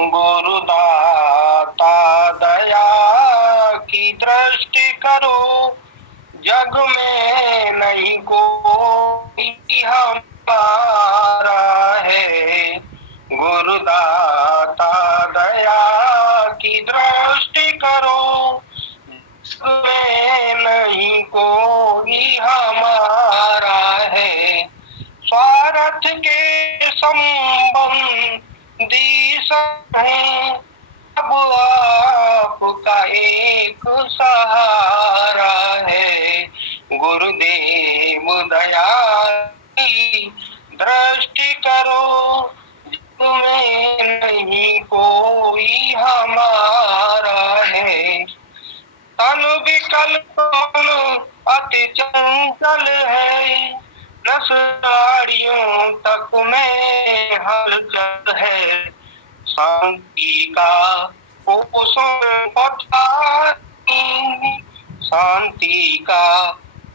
गुरुदाता दया की दृष्टि करो, जग में नहीं कोई हमारा है। गुरुदाता दया की दृष्टि करो, जग में नहीं कोई हमारा है। स्वार्थ के संबंधी सब हैं, अब आपका एक सहारा है। गुरुदेव दया की दृष्टि करो, तुम्हें नहीं कोई हमारा है। तन विकल्प मन अति चंचल है, नस नाड़ियों तक में हलचल है। शांति का पोषण पता नहीं, शांति का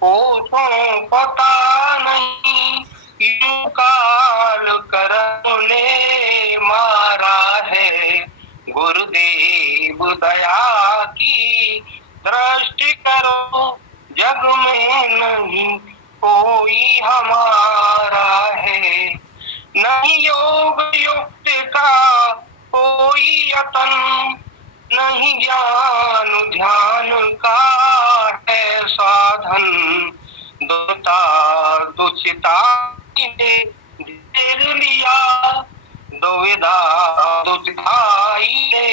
पोषण पता नहीं, यूं काल करम ने मारा है। गुरुदेव दया की दृष्टि करो, जग में नहीं कोई हमारा है। नहीं योग युक्त का कोई यतन, नहीं ज्ञान ध्यान का है साधन। दुता दुचिता ने घेर लिया, दुविधा दुचिताई ने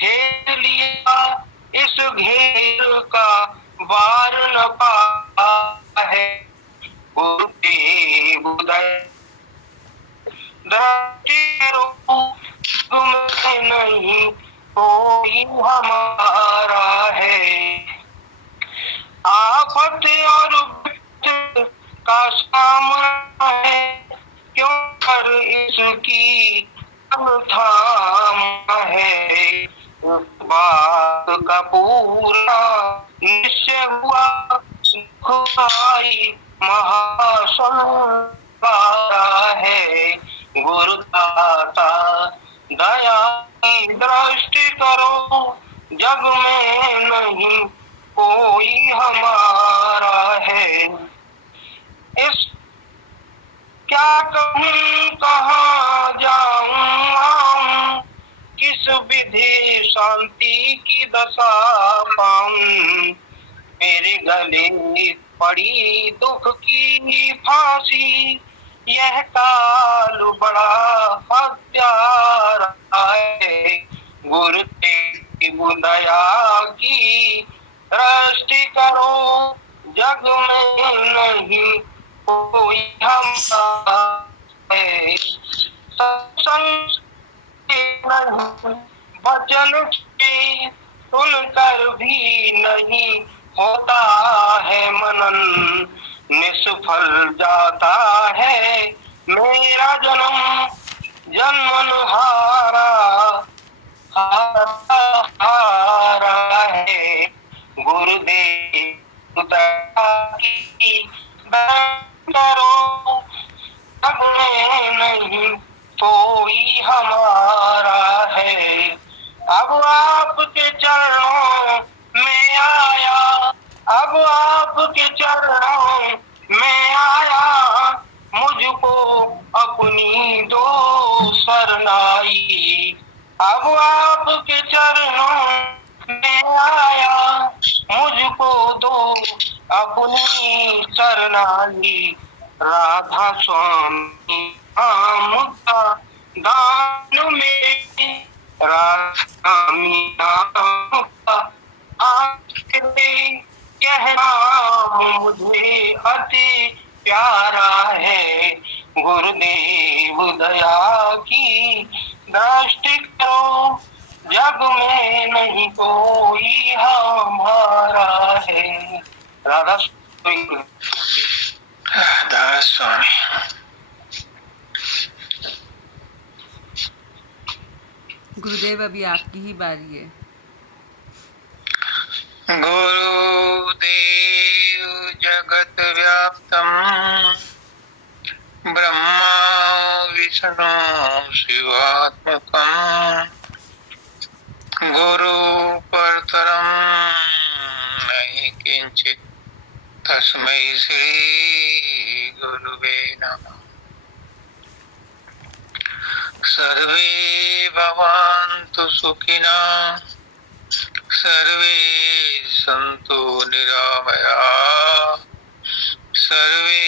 घेर लिया। इस घेर का वार न पा है। गुरुदेव तुम्हें नहीं कोई हमारा है। आफत और विपत का सामना है, क्यों कर इसकी थाम है। बात का पूरा निश्चय हुआ, सुख आई महासंहारा है। गुरुदाता दया की दृष्टि करो, जग में नहीं कोई हमारा है। इस क्या कहूँ कहाँ जाऊँ आऊँ, किस विधि शांति की दशा पाऊँ। मेरे गले पड़ी दुख की फांसी, यह काल बड़ा हत्यारा है। गुरुदेव दया की दृष्टि करो, जग में नहीं कोई हमारा है। सत्संग नहीं वचन के सुनकर भी नहीं होता है मनन, निष्फल जाता है मेरा जन्म। जन्मन हारा हारा हारा है। गुरुदेव दया की करो, अब नहीं कोई हमारा है। अब आपके चरणों में आया, अब आपके चरणों में आया, मुझको अपनी दो शरणाई। अब आपके चरणों में आया, मुझको दो अपनी शरणाई। राधा स्वामी नाम का दान में, राधा स्वामी नाम का आपके यह नाम मुझे अति प्यारा है। गुरुदेव दया की दृष्टि करो, जग में नहीं कोई हमारा है। राधा स्वामी। राधा स्वामी। गुरुदेव अभी आपकी ही बारी है। गुरुदेव जगत व्याप्तम ब्रह्मा विष्णु शिवात्मकम् गुरु परतरम नहीं किंचित तस्मै श्री गुरुवे नमः। सर्वे भवन्तु सुखिनः सर्वे सन्तु निरामयाः सर्वे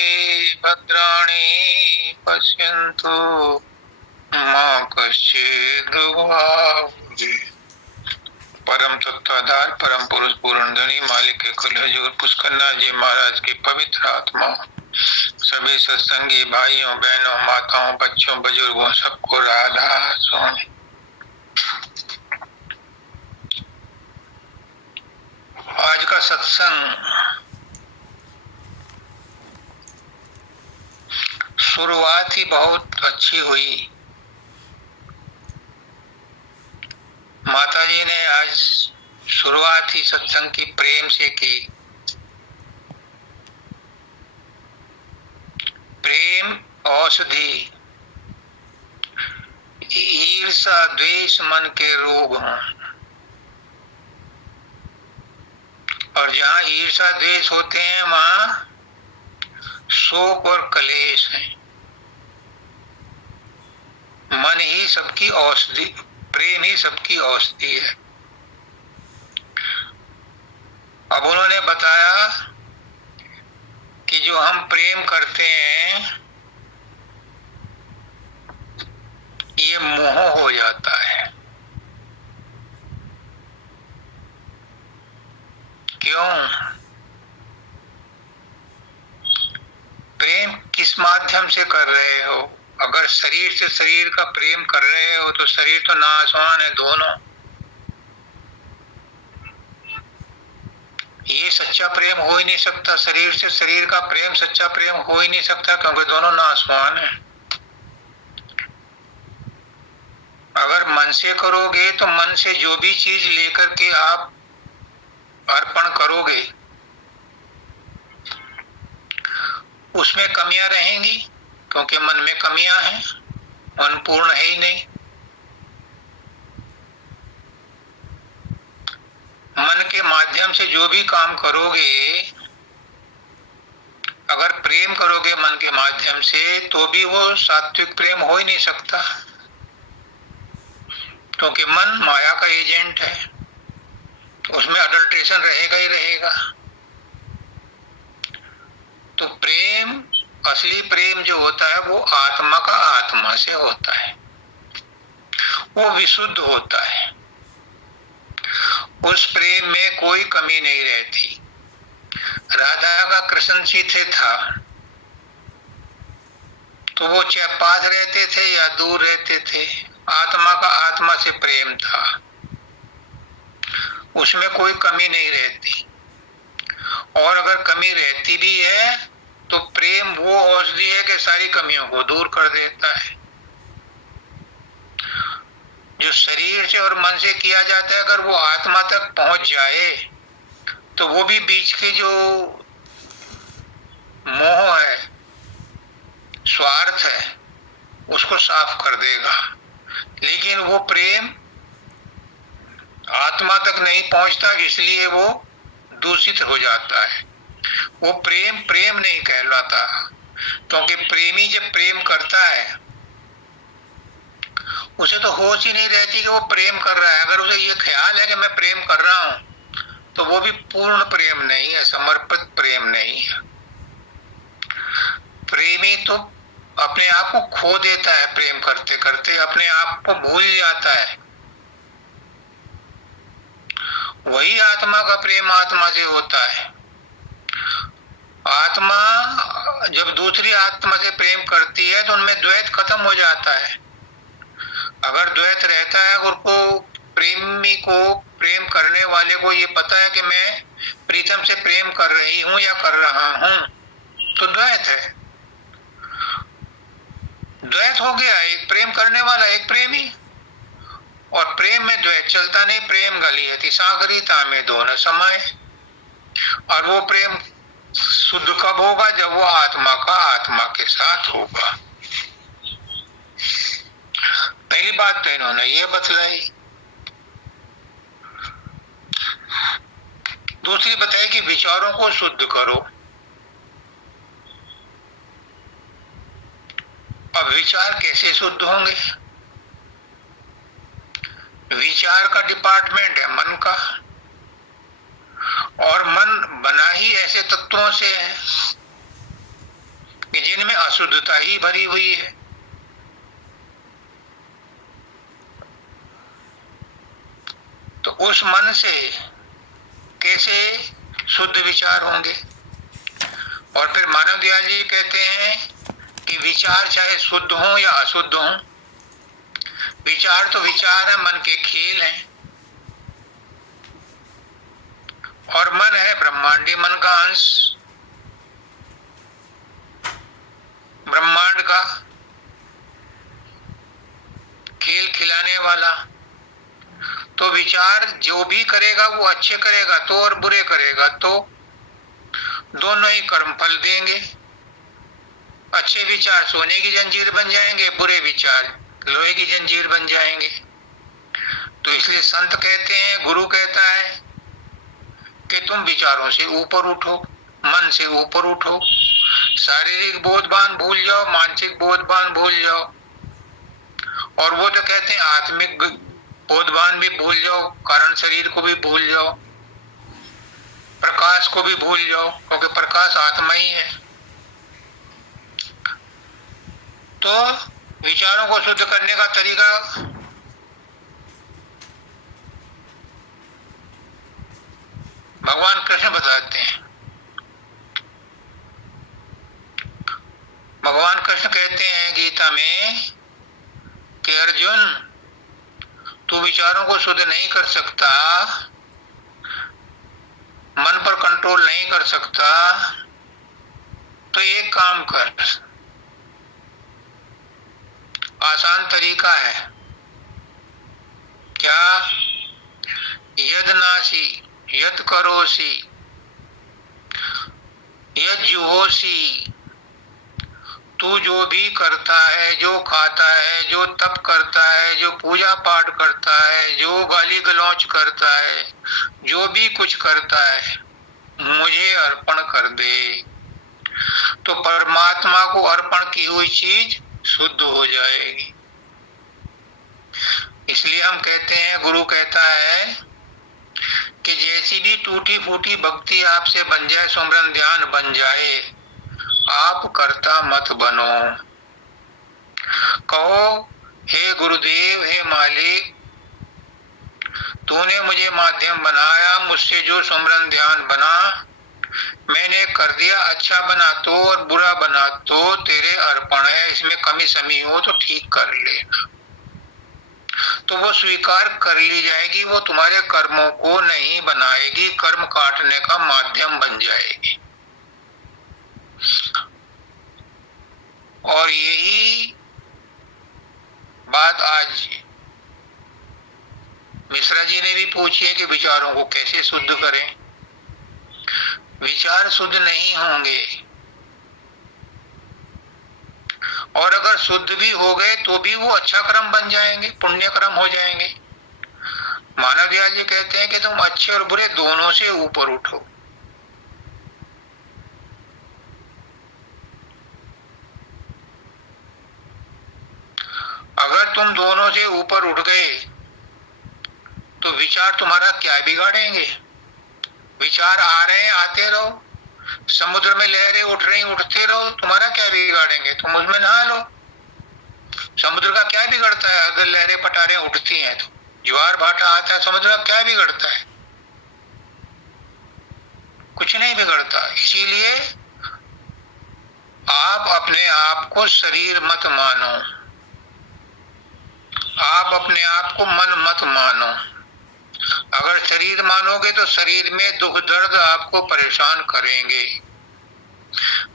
भद्राणि पश्यन्तु मा कश्चित् दुर्भाग्यः। परम तत्वाधार परम पुरुष पूर्ण धनी मालिक के कुल हजूर पुष्करनाथ जी महाराज की पवित्र आत्मा सभी सत्संगी भाइयों बहनों माताओं बच्चों बुजुर्गों सबको राधा स्वामी। आज का सत्संग शुरुआत ही बहुत अच्छी हुई। माता जी ने आज शुरुआत ही सत्संग की प्रेम से की। प्रेम औषधि, ईर्षा द्वेष मन के रोग हों, और जहाँ ईर्षा द्वेष होते हैं वहाँ शोक और कलेश है। मन ही सबकी औषधि, प्रेम ही सबकी औषधि है। अब उन्होंने बताया कि जो हम प्रेम करते हैं ये मोह हो जाता है। क्यों? प्रेम किस माध्यम से कर रहे हो? अगर शरीर से शरीर का प्रेम कर रहे हो तो शरीर तो नाशवान है दोनों। ये सच्चा प्रेम हो ही नहीं सकता। शरीर से शरीर का प्रेम सच्चा प्रेम हो ही नहीं सकता क्योंकि दोनों नाशवान है। अगर मन से करोगे तो मन से जो भी चीज लेकर के आप अर्पण करोगे उसमें कमियां रहेंगी क्योंकि मन में कमियां हैं, मन पूर्ण है ही नहीं। मन के माध्यम से जो भी काम करोगे, अगर प्रेम करोगे मन के माध्यम से तो भी वो सात्विक प्रेम हो ही नहीं सकता क्योंकि मन माया का एजेंट है, उसमें अडल्ट्रेशन रहेगा ही रहेगा। तो प्रेम, असली प्रेम जो होता है वो आत्मा का आत्मा से होता है, वो विशुद्ध होता है। उस प्रेम में कोई कमी नहीं रहती। राधा का कृष्ण जी से था तो वो चाहे पास रहते थे या दूर रहते थे, आत्मा का आत्मा से प्रेम था, उसमें कोई कमी नहीं रहती। और अगर कमी रहती भी है तो प्रेम वो औषधि है कि सारी कमियों को दूर कर देता है। जो शरीर से और मन से किया जाता है अगर वो आत्मा तक पहुंच जाए तो वो भी बीच के जो मोह है, स्वार्थ है, उसको साफ कर देगा। लेकिन वो प्रेम आत्मा तक नहीं पहुंचता, इसलिए वो दूषित हो जाता है। वो प्रेम प्रेम नहीं कहलाता क्योंकि प्रेमी जब प्रेम करता है उसे तो होश ही नहीं रहती कि वो प्रेम कर रहा है। अगर उसे ये ख्याल है कि मैं प्रेम कर रहा हूं तो वो भी पूर्ण प्रेम नहीं है, समर्पित प्रेम नहीं है। प्रेमी तो अपने आप को खो देता है, प्रेम करते करते अपने आप को भूल जाता है। वही आत्मा का प्रेम आत्मा से होता है। आत्मा जब दूसरी आत्मा से प्रेम करती है तो उनमें द्वैत खत्म हो जाता है। अगर द्वैत रहता है, अगर को प्रेमी को, प्रेम करने वाले को ये पता है कि मैं प्रीतम से प्रेम कर रही हूं या कर रहा हूं, तो द्वैत है, द्वैत हो गया। एक प्रेम करने वाला, एक प्रेमी, और प्रेम में द्वैत चलता नहीं। प्रेम गलियति सागरीता में दोनों समाये। और वो प्रेम शुद्ध कब होगा? जब वो आत्मा का आत्मा के साथ होगा। पहली बात तो इन्होंने ये बतलाई। दूसरी बताई कि विचारों को शुद्ध करो। अब विचार कैसे शुद्ध होंगे? विचार का डिपार्टमेंट है मन का, और मन बना ही ऐसे तत्वों से है कि जिनमें अशुद्धता ही भरी हुई है। तो उस मन से कैसे शुद्ध विचार होंगे? और फिर मानव दयाल जी कहते हैं कि विचार चाहे शुद्ध हो या अशुद्ध हो, विचार तो विचार है, मन के खेल हैं। और मन है ब्रह्मांडी, मन का अंश, ब्रह्मांड का खेल खिलाने वाला। तो विचार जो भी करेगा वो अच्छे करेगा तो, और बुरे करेगा तो, दोनों ही कर्म फल देंगे। अच्छे विचार सोने की जंजीर बन जाएंगे, बुरे विचार लोहे की जंजीर बन जाएंगे। तो इसलिए संत कहते हैं, गुरु कहता है कि तुम विचारों से ऊपर उठो, मन से ऊपर उठो, शारीरिक बोधभान भूल जाओ, मानसिक बोधभान भूल जाओ। और वो तो कहते हैं आत्मिक बोधभान भी भूल जाओ, कारण शरीर को भी भूल जाओ, प्रकाश को भी भूल जाओ, क्योंकि प्रकाश आत्मा ही है। तो विचारों को शुद्ध करने का तरीका भगवान कृष्ण बताते हैं। भगवान कृष्ण कहते हैं गीता में कि अर्जुन, तू विचारों को शुद्ध नहीं कर सकता, मन पर कंट्रोल नहीं कर सकता, तो एक काम कर, आसान तरीका है। क्या? यद नासी यद करोसी यद जुहोसी, तू जो भी करता है, जो खाता है, जो तप करता है, जो पूजा पाठ करता है, जो गाली गलौच करता है, जो भी कुछ करता है, मुझे अर्पण कर दे। तो परमात्मा को अर्पण की हुई चीज शुद्ध हो जाएगी। इसलिए हम कहते हैं, गुरु कहता है कि जैसी भी टूटी फूटी भक्ति आपसे बन जाए, सुमरन ध्यान बन जाए, आप करता मत बनो। कहो, हे गुरुदेव, हे मालिक, तूने मुझे माध्यम बनाया, मुझसे जो सुमरन ध्यान बना मैंने कर दिया, अच्छा बना तो और बुरा बना तो तेरे अर्पण है, इसमें कमी समी हो तो ठीक कर लेना। तो वो स्वीकार कर ली जाएगी, वो तुम्हारे कर्मों को नहीं बनाएगी, कर्म काटने का माध्यम बन जाएगी। और यही बात आज मिश्रा जी ने भी पूछी है कि विचारों को कैसे शुद्ध करें। विचार शुद्ध नहीं होंगे, और अगर शुद्ध भी हो गए तो भी वो अच्छा कर्म बन जाएंगे, पुण्य कर्म हो जाएंगे। मानव दयाल जी कहते हैं कि तुम अच्छे और बुरे दोनों से ऊपर उठो। अगर तुम दोनों से ऊपर उठ गए तो विचार तुम्हारा क्या बिगाड़ेंगे? विचार आ रहे हैं, आते रहो, समुद्र में लहरें उठ रही, उठते रहो, तुम्हारा क्या बिगाड़ेंगे? तुम उसमें नहा लो। समुद्र का क्या बिगड़ता है? अगर लहरें पटारें उठती हैं तो ज्वार भाटा आता है, समुद्र का क्या बिगड़ता है? कुछ नहीं बिगड़ता। इसीलिए आप अपने आप को शरीर मत मानो, आप अपने आप को मन मत मानो। अगर शरीर मानोगे तो शरीर में दुख दर्द आपको परेशान करेंगे।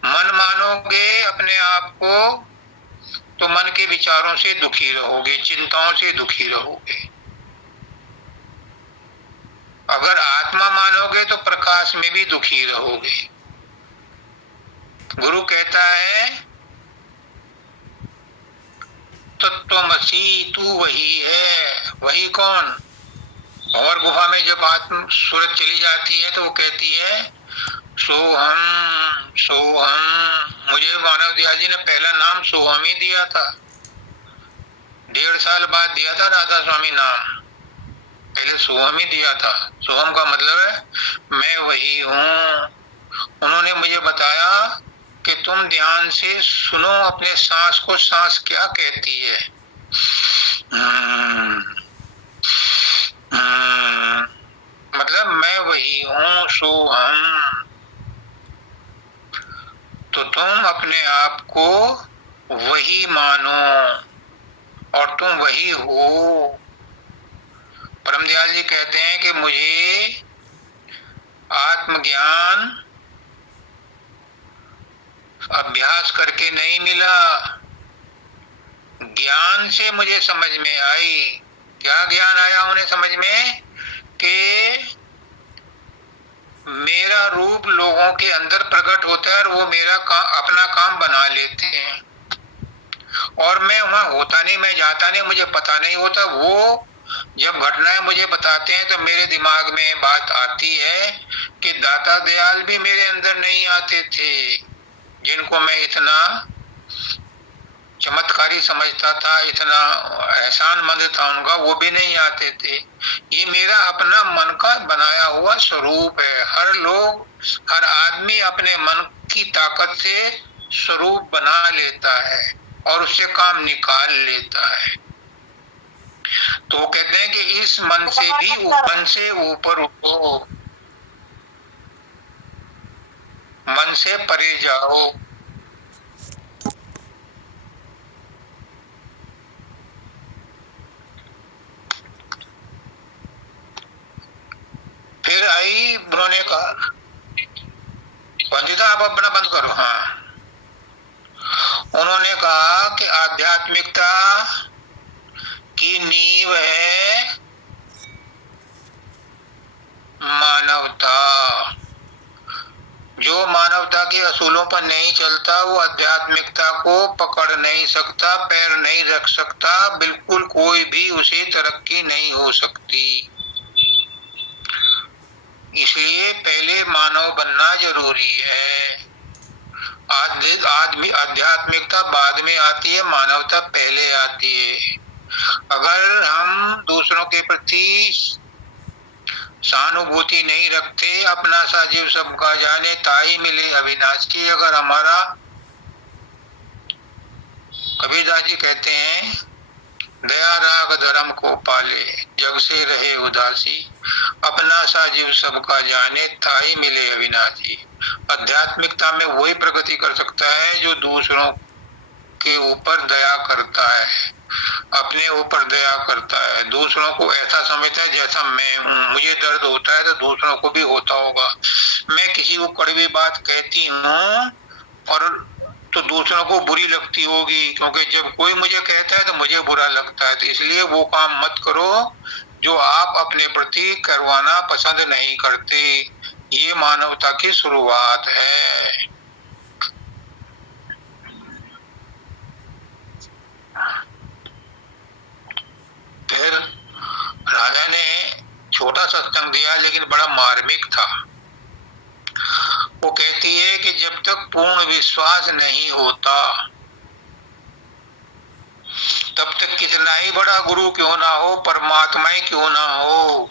मन मानोगे अपने आप को तो मन के विचारों से दुखी रहोगे, चिंताओं से दुखी रहोगे। अगर आत्मा मानोगे तो प्रकाश में भी दुखी रहोगे। गुरु कहता है तो तत्वमसी, तू वही है। वही कौन? और गुफा में जब आत्म सूरत चली जाती है तो वो कहती है सोहम सोहम। मुझे मानव दयाल जी ने पहला नाम सोहम ही दिया था, 1.5 साल बाद दिया था राधा स्वामी नाम, पहले सोहम ही दिया था। सोहम का मतलब है मैं वही हूँ। उन्होंने मुझे बताया कि तुम ध्यान से सुनो अपने सांस को, सांस क्या कहती है। हम्म, मतलब मैं वही हूँ सोहम। तो तुम अपने आप को वही मानो और तुम वही हो। परमदयाल जी कहते हैं कि मुझे आत्मज्ञान अभ्यास करके नहीं मिला, ज्ञान से मुझे समझ में आई। क्या ज्ञान आया उन्हें समझ में? कि मेरा रूप लोगों के अंदर प्रकट होता है और वो मेरा अपना काम बना लेते हैं, और मैं वहां होता नहीं, मैं जाता नहीं, मुझे पता नहीं होता। वो जब घटनाएं मुझे बताते हैं तो मेरे दिमाग में बात आती है कि दाता दयाल भी मेरे अंदर नहीं आते थे, जिनको मैं इतना चमत्कारी समझता था, इतना एहसानमंद था उनका, वो भी नहीं आते थे। ये मेरा अपना मन का बनाया हुआ स्वरूप है। हर लोग, हर आदमी अपने मन की ताकत से स्वरूप बना लेता है और उससे काम निकाल लेता है। तो वो कहते हैं कि इस मन से भी मन से ऊपर उठो, मन से परे जाओ। फिर आई, उन्होंने कहा पंडिता आप अपना बंद करो। हाँ, उन्होंने कहा कि आध्यात्मिकता की नींव है मानवता। जो मानवता के असूलों पर नहीं चलता वो आध्यात्मिकता को पकड़ नहीं सकता, पैर नहीं रख सकता, बिल्कुल कोई भी उसे तरक्की नहीं हो सकती। इसलिए पहले मानव बनना जरूरी है। आदमी आध्यात्मिकता बाद में आती है, मानवता पहले आती है। अगर हम दूसरों के प्रति सहानुभूति नहीं रखते, अपना सा जीव सबका जाने ताई मिले अविनाशी, अगर हमारा, कबीरदास जी कहते हैं दया राग धर्म को पाले, जग से रहे उदासी, अपना सा जीव सबका जाने ताई मिले अविनाशी। आध्यात्मिकता में वही प्रगति कर सकता है जो दूसरों के ऊपर दया करता है, अपने ऊपर दया करता है, दूसरों को ऐसा समझता है जैसा मैं हूँ। मुझे दर्द होता है तो दूसरों को भी होता होगा। मैं किसी को कड़वी बात कहती हूँ और तो दूसरों को बुरी लगती होगी, क्योंकि जब कोई मुझे कहता है तो मुझे बुरा लगता है। तो इसलिए वो काम मत करो जो आप अपने प्रति करवाना पसंद नहीं करते। ये मानवता की शुरुआत है। फिर राजा ने छोटा सत्संग दिया लेकिन बड़ा मार्मिक था। वो कहती है कि जब तक पूर्ण विश्वास नहीं होता तब तक कितना ही बड़ा गुरु क्यों ना हो, परमात्मा ही क्यों ना हो,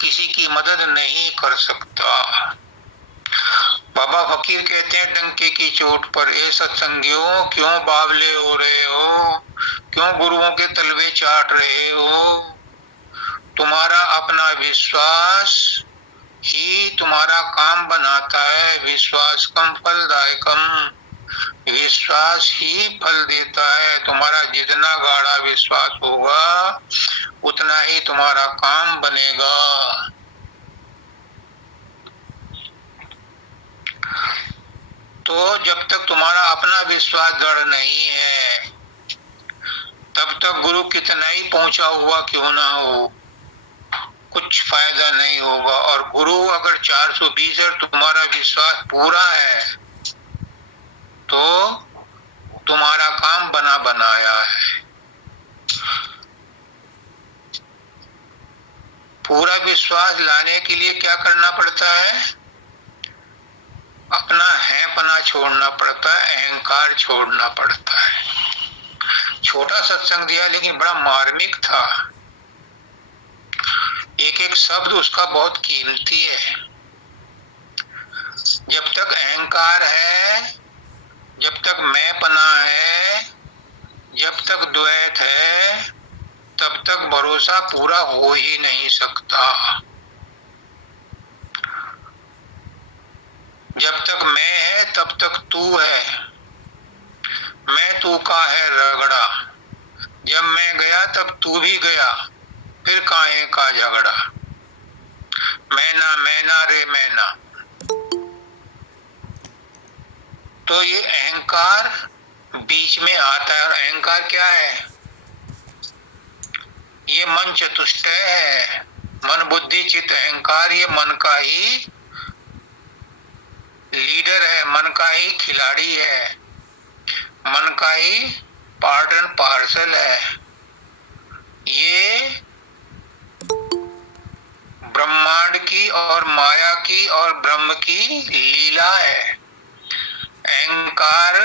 किसी की मदद नहीं कर सकता। बाबा फकीर कहते हैं डंके की चोट पर, ए सत्संगियों क्यों बावले हो रहे हो, क्यों गुरुओं के तलवे चाट रहे हो। तुम्हारा अपना विश्वास ही तुम्हारा काम बनाता है। विश्वास कम फलदायकम, विश्वास ही फल देता है। तुम्हारा जितना गाढ़ा विश्वास होगा उतना ही तुम्हारा काम बनेगा। तो जब तक तुम्हारा अपना विश्वास दृढ़ नहीं है तब तक गुरु कितना ही पहुंचा हुआ क्यों ना हो, कुछ फायदा नहीं होगा। और गुरु अगर 420 है, तुम्हारा विश्वास पूरा है, तो तुम्हारा काम बना बनाया है। पूरा विश्वास लाने के लिए क्या करना पड़ता है? अपना हैपना छोड़ना पड़ता है, अहंकार छोड़ना पड़ता है। छोटा सत्संग दिया लेकिन बड़ा मार्मिक था। एक एक शब्द उसका बहुत कीमती है। जब तक अहंकार है, जब तक मैंपना है, जब तक द्वैत है, तब तक भरोसा पूरा हो ही नहीं सकता। जब तक मैं है तब तक तू है। मैं तू का है रगड़ा। जब मैं गया तब तू भी गया, फिर काहे का झगड़ा। मैना रे मैना। तो ये अहंकार बीच में आता है। और अहंकार क्या है? ये मन चतुष्टय है। मन बुद्धि चित्त अहंकार ये मन का ही लीडर है, मन का ही खिलाड़ी है, मन का ही पार्ट एंड पार्सल है। ये ब्रह्मांड की और माया की और ब्रह्म की लीला है। अहंकार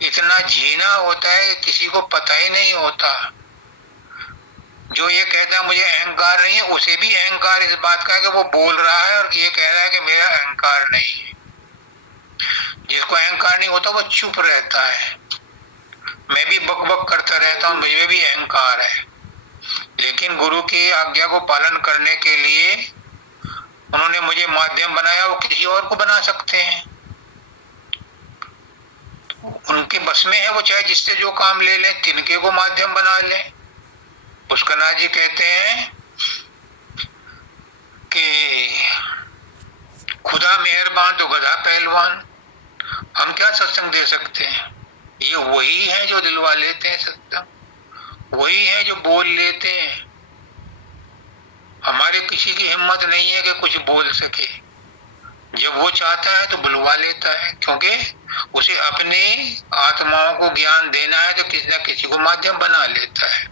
इतना झीना होता है कि किसी को पता ही नहीं होता। जो ये कहता है मुझे अहंकार नहीं है, उसे भी अहंकार इस बात का है कि वो बोल रहा है और ये कह रहा है कि मेरा अहंकार नहीं है। जिसको अहंकार नहीं होता वो चुप रहता है। मैं भी बक बक करता रहता हूँ, मुझे भी अहंकार है। लेकिन गुरु की आज्ञा को पालन करने के लिए उन्होंने मुझे माध्यम बनाया, वो किसी और को बना सकते हैं। उनके बस में है, वो चाहे जिससे जो काम ले लें, तिनके को माध्यम बना लें। पुष्करनाथ जी कहते हैं कि खुदा मेहरबान तो गधा पहलवान। हम क्या सत्संग दे सकते हैं? ये वही है जो दिलवा लेते हैं सत्संग, वही है जो बोल लेते हैं। हमारे किसी की हिम्मत नहीं है कि कुछ बोल सके। जब वो चाहता है तो बुलवा लेता है, क्योंकि उसे अपने आत्माओं को ज्ञान देना है तो किसी न किसी को माध्यम बना लेता है।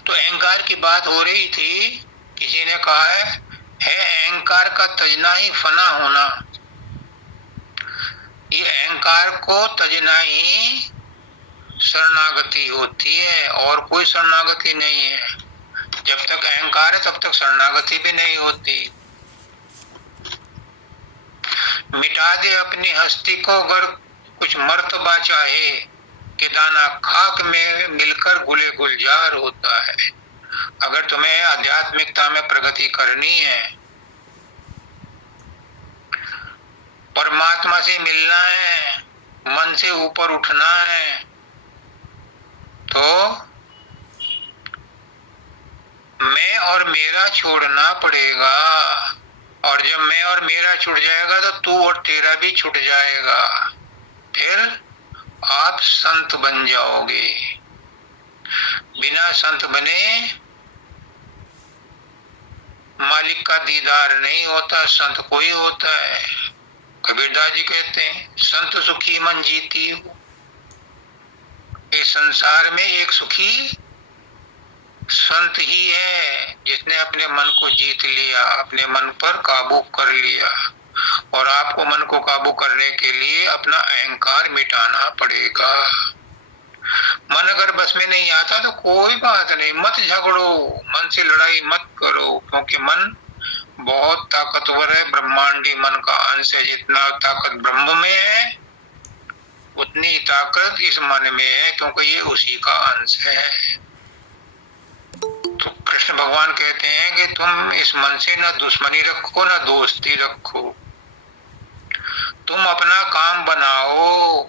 तो अहंकार की बात हो रही थी। किसी ने कहा है अहंकार का तजना ही फना होना। ये अहंकार को तजना ही शरणागति होती है, और कोई शरणागति नहीं है। जब तक अहंकार है तब तक शरणागति भी नहीं होती। मिटा दे अपनी हस्ती को अगर कुछ मर्तबा चाहे, कि दाना खाक में मिलकर गुले गुलजार होता है। अगर तुम्हें आध्यात्मिकता में प्रगति करनी है, परमात्मा से मिलना है, मन से ऊपर उठना है, तो मैं और मेरा छोड़ना पड़ेगा। और जब मैं और मेरा छूट जाएगा तो तू और तेरा भी छूट जाएगा। फिर आप संत बन जाओगे। बिना संत बने मालिक का दीदार नहीं होता, संत कोई होता है। कबीरदास जी कहते हैं संत सुखी मन जीती हो। इस संसार में एक सुखी संत ही है जिसने अपने मन को जीत लिया, अपने मन पर काबू कर लिया। और आपको मन को काबू करने के लिए अपना अहंकार मिटाना पड़ेगा। मन अगर बस में नहीं आता तो कोई बात नहीं, मत झगड़ो, मन से लड़ाई मत करो, क्योंकि मन बहुत ताकतवर है, ब्रह्मांडी मन का अंश है। जितना ताकत ब्रह्म में है उतनी ताकत इस मन में है, क्योंकि ये उसी का अंश है। तो कृष्ण भगवान कहते हैं कि तुम इस मन से न दुश्मनी रखो न दोस्ती रखो, तुम अपना काम बनाओ।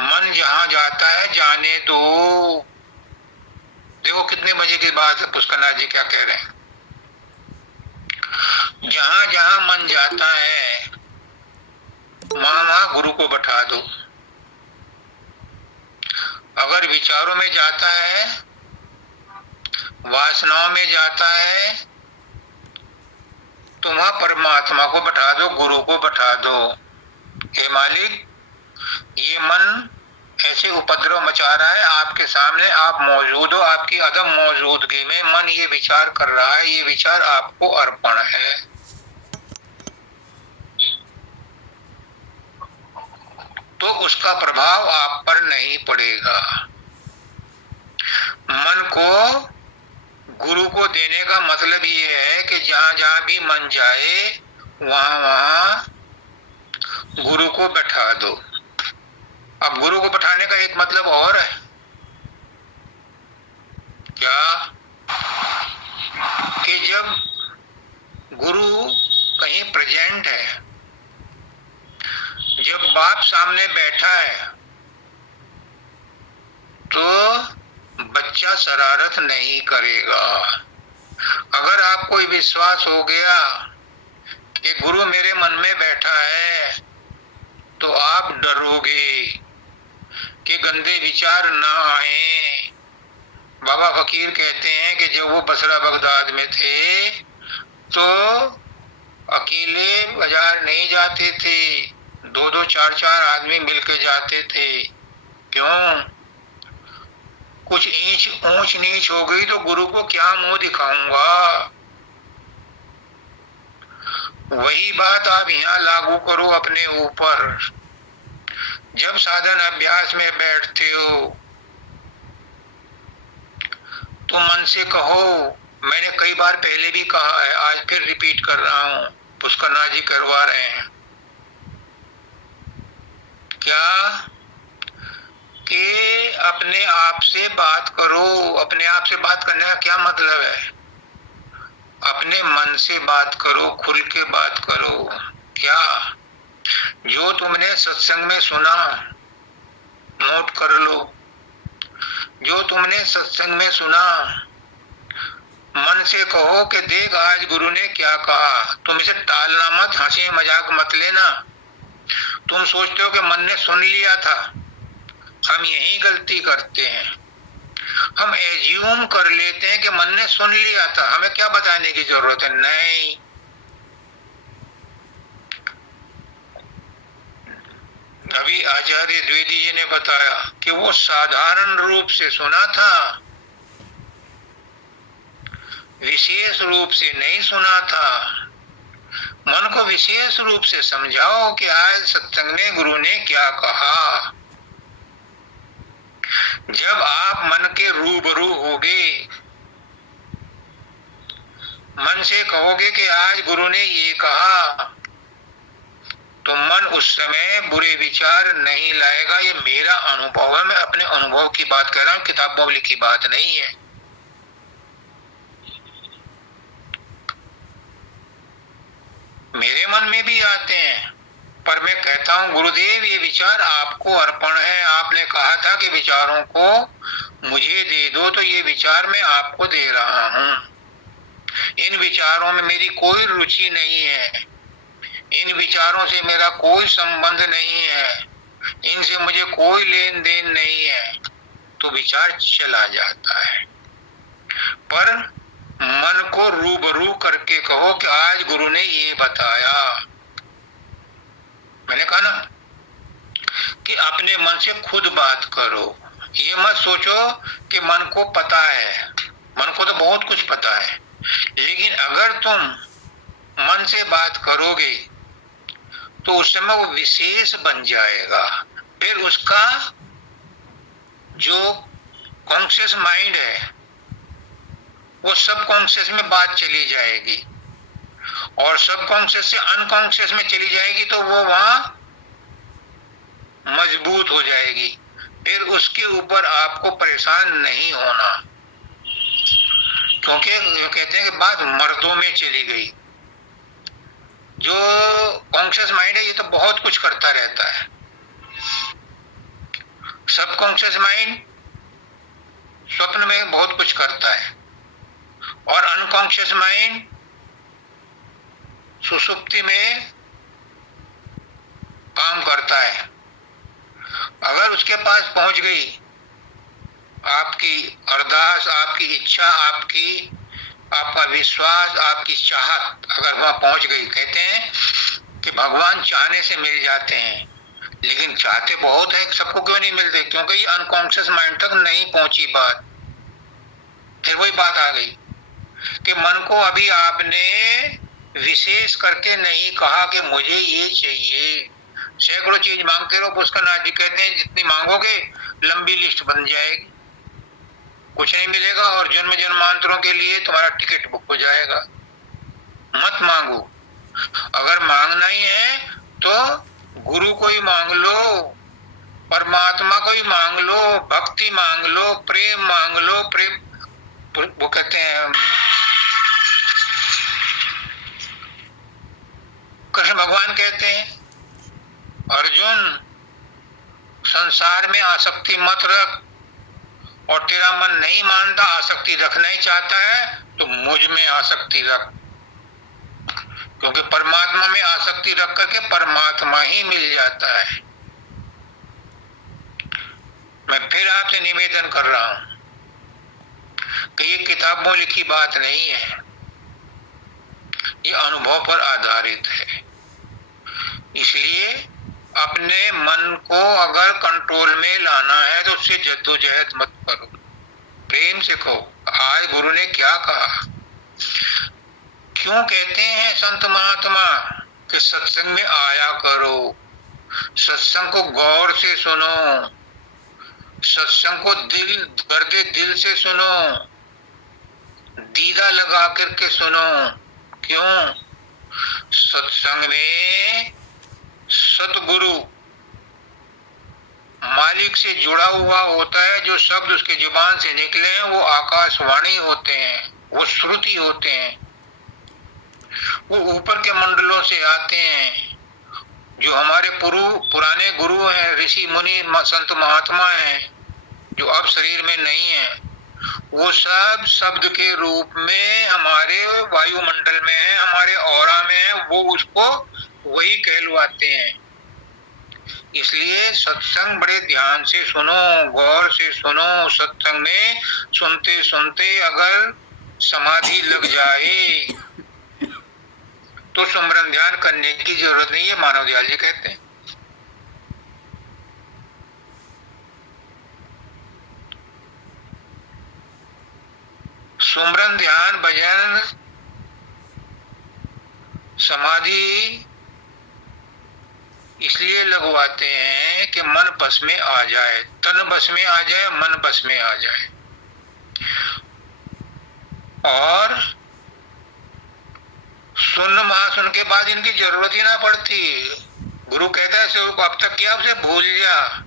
मन जहां जाता है जाने दो। देखो कितने मजे की बात है, पुष्करनाथ जी क्या कह रहे हैं। जहां जहां मन जाता है वहां गुरु को बैठा दो। अगर विचारों में जाता है, वासनाओं में जाता है, तो वहां परमात्मा को बैठा दो, गुरु को बैठा दो। हे मालिक, ये मन ऐसे उपद्रव मचा रहा है आपके सामने, आप मौजूद हो, आपकी अदम मौजूदगी में मन ये विचार कर रहा है, ये विचार आपको अर्पण है। तो उसका प्रभाव आप पर नहीं पड़ेगा। मन को गुरु को देने का मतलब ये है कि जहां जहां भी मन जाए वहां वहां गुरु को बैठा दो। अब गुरु को बैठाने का एक मतलब और है क्या, कि जब गुरु कहीं प्रेजेंट है, जब बाप सामने बैठा है, तो बच्चा शरारत नहीं करेगा। अगर आपको विश्वास हो गया कि गुरु मेरे मन में बैठा है, तो आप डरोगे कि गंदे विचार ना आए। बाबा फकीर कहते हैं कि जब वो बसरा बगदाद में थे तो अकेले बाजार नहीं जाते थे, दो दो चार चार आदमी मिलकर जाते थे। क्यों? कुछ ऊंच नीच हो गई तो गुरु को क्या मुंह दिखाऊंगा। वही बात आप यहाँ लागू करो अपने ऊपर। जब साधन अभ्यास में बैठते हो तो मन से कहो, मैंने कई बार पहले भी कहा है, आज फिर रिपीट कर रहा हूं, पुष्करनाथ जी करवा रहे हैं क्या, कि अपने आप से बात करो। अपने आप से बात करने का क्या मतलब है? अपने मन से बात करो, खुल के बात करो। क्या? जो तुमने सत्संग में सुना नोट कर लो। जो तुमने सत्संग में सुना मन से कहो कि देख आज गुरु ने क्या कहा। तुम इसे टालना मत, हंसी मजाक मत लेना। तुम सोचते हो कि मन ने सुन लिया था। हम यही गलती करते हैं, हम एज्यूम कर लेते हैं कि मन ने सुन लिया था, हमें क्या बताने की जरूरत है। नहीं, अभी आचार्य द्विवेदी जी ने बताया कि वो साधारण रूप से सुना था, विशेष रूप से नहीं सुना था। मन को विशेष रूप से समझाओ कि आज सत्संग में गुरु ने क्या कहा। जब आप मन के रूबरू होगे, मन से कहोगे कि आज गुरु ने ये कहा, तो मन उस समय बुरे विचार नहीं लाएगा। ये मेरा अनुभव है, मैं अपने अनुभव की बात कर रहा हूं, किताबों में लिखी बात नहीं है। मेरे मन में भी आते हैं, पर मैं कहता हूं गुरुदेव ये विचार आपको अर्पण है। आपने कहा था कि विचारों को मुझे दे दो, तो ये विचार मैं आपको दे रहा हूं। इन विचारों में मेरी कोई रुचि नहीं है, इन विचारों से मेरा कोई संबंध नहीं है, इनसे मुझे कोई लेन देन नहीं है। तो विचार चला जाता है। पर मन को रूबरू करके कहो कि आज गुरु ने ये बताया। मैंने कहा ना कि अपने मन से खुद बात करो। ये मत सोचो कि मन को पता है, मन को तो बहुत कुछ पता है, लेकिन अगर तुम मन से बात करोगे तो उस समय वो विशेष बन जाएगा। फिर उसका जो कॉन्शियस माइंड है वो सब कॉन्शियस में बात चली जाएगी, और सब कॉन्शियस से अनकॉन्शियस में चली जाएगी, तो वो वहां मजबूत हो जाएगी। फिर उसके ऊपर आपको परेशान नहीं होना, क्योंकि कहते हैं कि बात मर्दों में चली गई। जो कॉन्शियस माइंड है ये तो बहुत कुछ करता रहता है। सब कॉन्शियस माइंड स्वप्न में बहुत कुछ करता है, और अनकॉन्शियस माइंड सुसुप्ति में काम करता है। अगर उसके पास पहुंच गई आपकी अरदास, आपकी इच्छा, आपका विश्वास, आपकी चाहत अगर वहां पहुंच गई, कहते हैं कि भगवान चाहने से मिल जाते हैं, लेकिन चाहते बहुत है, सबको क्यों नहीं मिलते? क्योंकि ये अनकॉन्शियस माइंड तक नहीं पहुंची बात। फिर वही बात आ गई कि मन को अभी आपने विशेष करके नहीं कहा कि मुझे ये चाहिए। सैकड़ों चीज मांगते रहो। पुष्करनाथ जी कहते हैं जितनी मांगोगे लंबी लिस्ट बन जाएगी, कुछ नहीं मिलेगा और जन्म जन्मांतरों के लिए तुम्हारा टिकट बुक हो जाएगा। मत मांगो। अगर मांगना ही है तो गुरु को ही मांग लो, परमात्मा को ही मांग लो, भक्ति मांग लो, प्रेम मांग लो। प्रेम वो कहते हैं, कृष्ण भगवान कहते हैं अर्जुन संसार में आसक्ति मत रख, और तेरा मन नहीं मानता, आसक्ति रखना ही चाहता है तो मुझ में आसक्ति रख, क्योंकि परमात्मा में आसक्ति रख करके परमात्मा ही मिल जाता है। मैं फिर आपसे निवेदन कर रहा हूं कि ये किताबों लिखी बात नहीं है, ये अनुभव पर आधारित है। इसलिए अपने मन को अगर कंट्रोल में लाना है तो उससे जद्दोजहद मत करो, प्रेम से कहो आज गुरु ने क्या कहा। क्यों कहते हैं संत महात्मा कि सत्संग में आया करो, सत्संग को गौर से सुनो, सत्संग को दिल दर्दे दिल से सुनो, दीदा लगा करके सुनो। क्यों? सत्संग में सतगुरु मालिक से जुड़ा हुआ होता है। जो शब्द उसके जुबान से निकले हैं वो आकाशवाणी होते हैं, वो श्रुति होते हैं, वो ऊपर के मंडलों से आते हैं। जो हमारे पुराने गुरु हैं, ऋषि मुनि संत महात्मा हैं, जो अब शरीर में नहीं है, वो सब शब्द के रूप में हमारे वायुमंडल में है, हमारे ऑरा में है, वो उसको वही कहलवाते हैं। इसलिए सत्संग बड़े ध्यान से सुनो, गौर से सुनो। सत्संग में सुनते सुनते अगर समाधि लग जाए तो सुमरन ध्यान करने की जरूरत नहीं है, मानव दयाल जी कहते हैं। सुमरन ध्यान भजन समाधि इसलिए लगवाते हैं कि मन बस में आ जाए, तन बस में आ जाए, मन बस में आ जाए। और सुन महासुन के बाद इनकी जरूरत ही ना पड़ती। गुरु कहता है स्वरूप अब तक क्या, उसे भूल जा।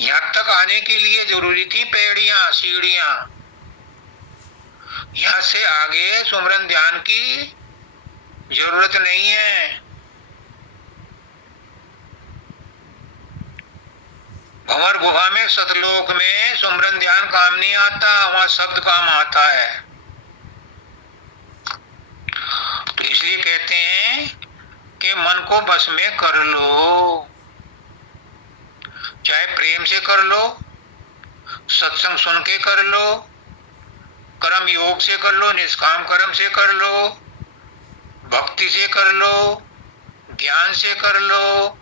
यहां तक आने के लिए जरूरी थी पेड़ियां सीढ़ियां, यहां से आगे सुमरन ध्यान की जरूरत नहीं है। भंवर गुफा में सतलोक में सुमरन ध्यान काम नहीं आता, वहां शब्द काम आता है। तो इसलिए कहते हैं कि मन को बस में कर लो, चाहे प्रेम से कर लो, सत्संग सुन के कर लो, कर्म योग से कर लो, निष्काम कर्म से कर लो, भक्ति से कर लो, ज्ञान से कर लो,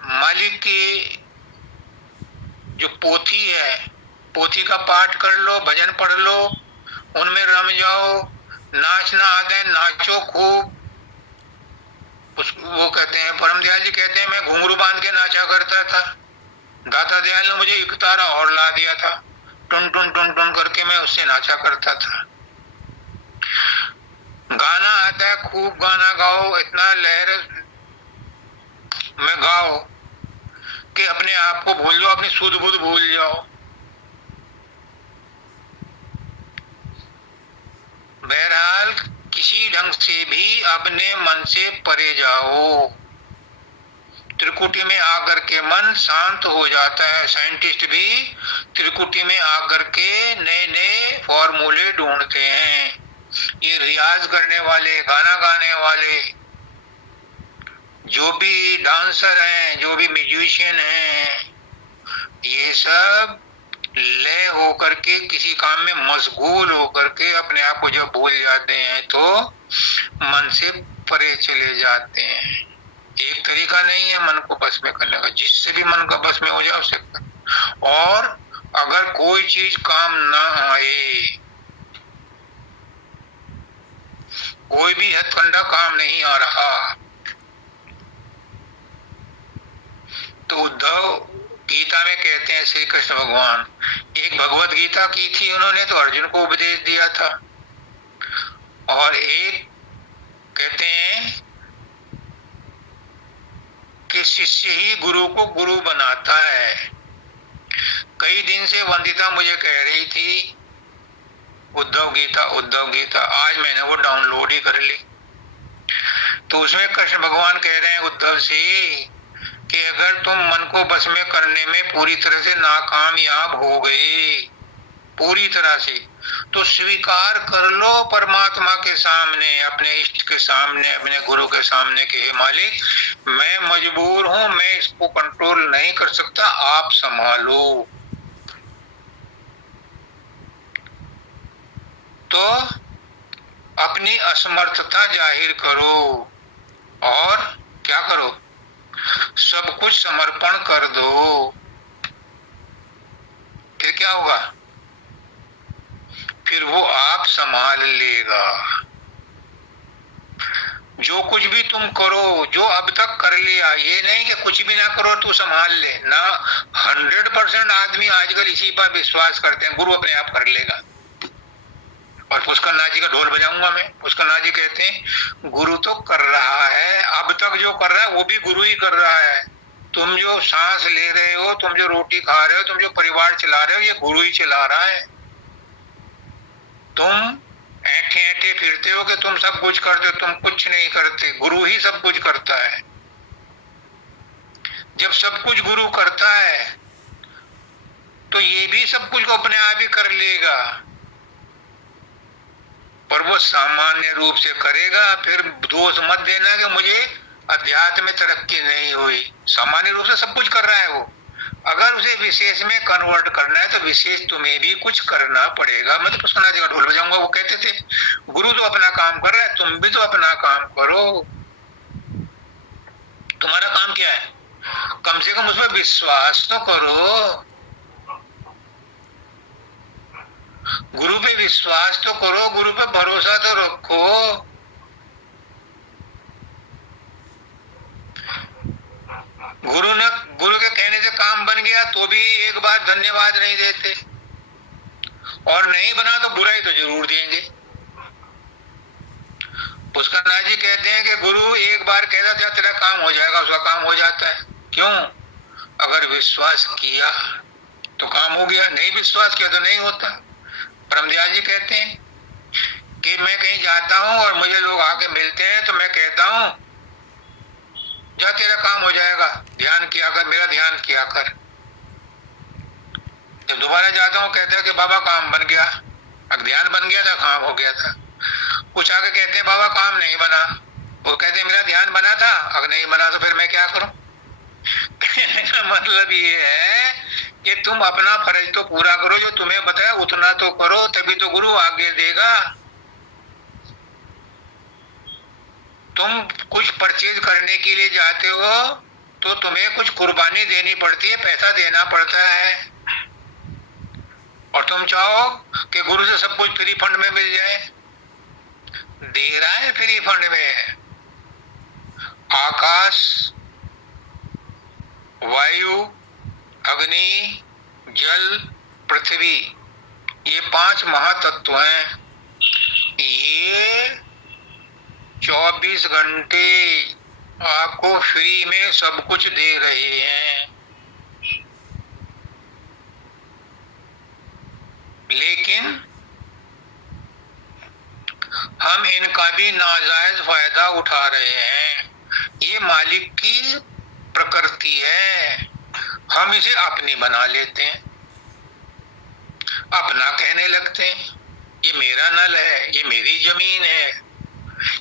मालिक की जो पोथी है, पोथी का पाठ कर लो, भजन पढ़ लो, उनमें रम जाओ। नाचना आता है नाचो खूब। वो कहते हैं, परम दयाल जी कहते हैं, मैं घुंघरू बांध के नाचा करता था, दाता दयाल ने मुझे एक तारा और ला दिया था, टुन टुन टुन टुन करके मैं उससे नाचा करता था। गाना आता है खूब, गाना गाओ, इतना लहर में गाओ कि अपने आप को भूल जाओ, अपनी सुध बुध भूल जाओ। बहरहाल किसी ढंग से भी अपने मन से परे जाओ। त्रिकुटी में आकर के मन शांत हो जाता है। साइंटिस्ट भी त्रिकुटी में आकर के नए नए फॉर्मूले ढूंढते हैं। ये रियाज करने वाले, गाना गाने वाले, जो भी डांसर हैं, जो भी म्यूजिशियन हैं, ये सब लय होकर के किसी काम में मशगूल होकर के अपने आप को जब भूल जाते हैं तो मन से परे चले जाते हैं। एक तरीका नहीं है मन को बस में करने का, जिससे भी मन का बस में हो जाए उससे कर। और अगर कोई चीज काम ना आए, कोई भी हथकंडा काम नहीं आ रहा, तो उद्धव गीता में कहते हैं श्री कृष्ण भगवान, एक भगवत गीता की थी उन्होंने तो अर्जुन को उपदेश दिया था, और एक कहते हैं कि शिष्य ही गुरु को गुरु बनाता है। कई दिन से वंदिता मुझे कह रही थी उद्धव गीता उद्धव गीता, आज मैंने वो डाउनलोड ही कर ली। तो उसमें कृष्ण भगवान कह रहे हैं उद्धव से कि अगर तुम मन को बस में करने में पूरी तरह से नाकामयाब हो गए, पूरी तरह से, तो स्वीकार कर लो परमात्मा के सामने, अपने इष्ट के सामने, अपने गुरु के सामने कि हे मालिक, मैं मजबूर हूं, मैं इसको कंट्रोल नहीं कर सकता, आप संभालो। तो अपनी असमर्थता जाहिर करो और क्या करो, सब कुछ समर्पण कर दो। फिर क्या होगा, फिर वो आप संभाल लेगा। जो कुछ भी तुम करो, जो अब तक कर लिया, ये नहीं कि कुछ भी ना करो तो संभाल ले ना। 100% आदमी आजकल इसी पर विश्वास करते हैं, गुरु अपने आप कर लेगा। और पुष्करनाथ जी का ढोल बजाऊंगा मैं। पुष्करनाथ जी कहते हैं गुरु तो कर रहा है, अब तक जो कर रहा है वो भी गुरु ही कर रहा है। तुम जो सांस ले रहे हो, तुम जो रोटी खा रहे हो, तुम जो परिवार चला रहे हो, ये गुरु ही चला रहा है। तुम ऐठे ऐठे फिरते हो कि तुम सब कुछ करते हो, तुम कुछ नहीं करते, गुरु ही सब कुछ करता है। जब सब कुछ गुरु करता है तो ये भी सब कुछ को अपने आप ही कर लेगा, पर वो सामान्य रूप से करेगा। फिर दोष मत देना कि मुझे अध्यात्म में तरक्की नहीं हुई, सामान्य रूप से सब कुछ कर रहा है वो। अगर उसे विशेष में कन्वर्ट करना है तो विशेष तुम्हें भी कुछ करना पड़ेगा। मैं तो पुष्करनाथ जी का ढोल बजाऊंगा। वो कहते थे गुरु तो अपना काम कर रहा है, तुम भी तो अपना काम करो। तुम्हारा काम क्या है, कम से कम उसमें विश्वास तो करो, गुरु पे विश्वास तो करो, गुरु पे भरोसा तो रखो। गुरु के कहने से काम बन गया तो भी एक बार धन्यवाद नहीं देते, और नहीं बना तो बुराई तो जरूर देंगे। पुष्करनाथ जी कहते हैं कि गुरु एक बार कहता था तेरा काम हो जाएगा, उसका काम हो जाता है। क्यों? अगर विश्वास किया तो काम हो गया, नहीं विश्वास किया तो नहीं होता। परमदयाल जी कहते हैं कि मैं कहीं जाता हूं और मुझे लोग आके मिलते हैं तो मैं कहता हूं जा तेरा काम हो जाएगा, ध्यान किया कर, मेरा ध्यान किया कर। जब दोबारा जाता हूँ कहते हैं कि बाबा काम बन गया, अब ध्यान बन गया था, काम हो गया था। कुछ आके कहते हैं बाबा काम नहीं बना, वो कहते हैं मेरा ध्यान बना था, अगर नहीं बना तो फिर मैं क्या करूं। कहने का मतलब ये है कि तुम अपना फर्ज तो पूरा करो, जो तुम्हें बताया उतना तो करो, तभी तो गुरु आगे देगा। तुम कुछ परचेज करने के लिए जाते हो तो तुम्हें कुछ कुर्बानी देनी पड़ती है, पैसा देना पड़ता है, और तुम चाहो कि गुरु से सब कुछ फ्री फंड में मिल जाए। दे रहा है फ्री फंड में। आकाश, वायु, अग्नि, जल, पृथ्वी, ये 5 महातत्व हैं। ये 24 घंटे आपको फ्री में सब कुछ दे रहे हैं, लेकिन हम इनका भी नाजायज फायदा उठा रहे हैं। ये मालिक की प्रकृति है, हम इसे अपनी बना लेते हैं, अपना कहने लगते हैं। ये मेरा नल है, ये मेरी जमीन है,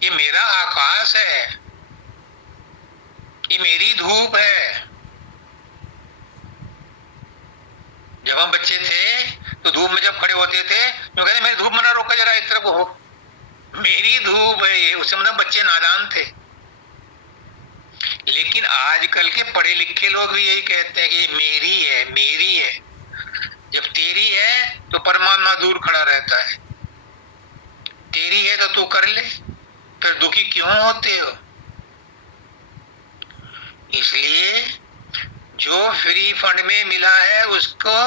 ये मेरा आकाश है, ये मेरी धूप है। जब हम बच्चे थे तो धूप में जब खड़े होते थे तो कहते मेरी धूप में ना रोका जरा, इस तरह को हो, मेरी धूप है ये। उससे मतलब बच्चे नादान थे। लेकिन आजकल के पढ़े लिखे लोग भी यही कहते हैं कि ये मेरी है, मेरी है। जब तेरी है तो परमात्मा दूर खड़ा रहता है, तेरी है तो तू कर ले, फिर दुखी क्यों होते हो? इसलिए जो फ्री फंड में मिला है उसको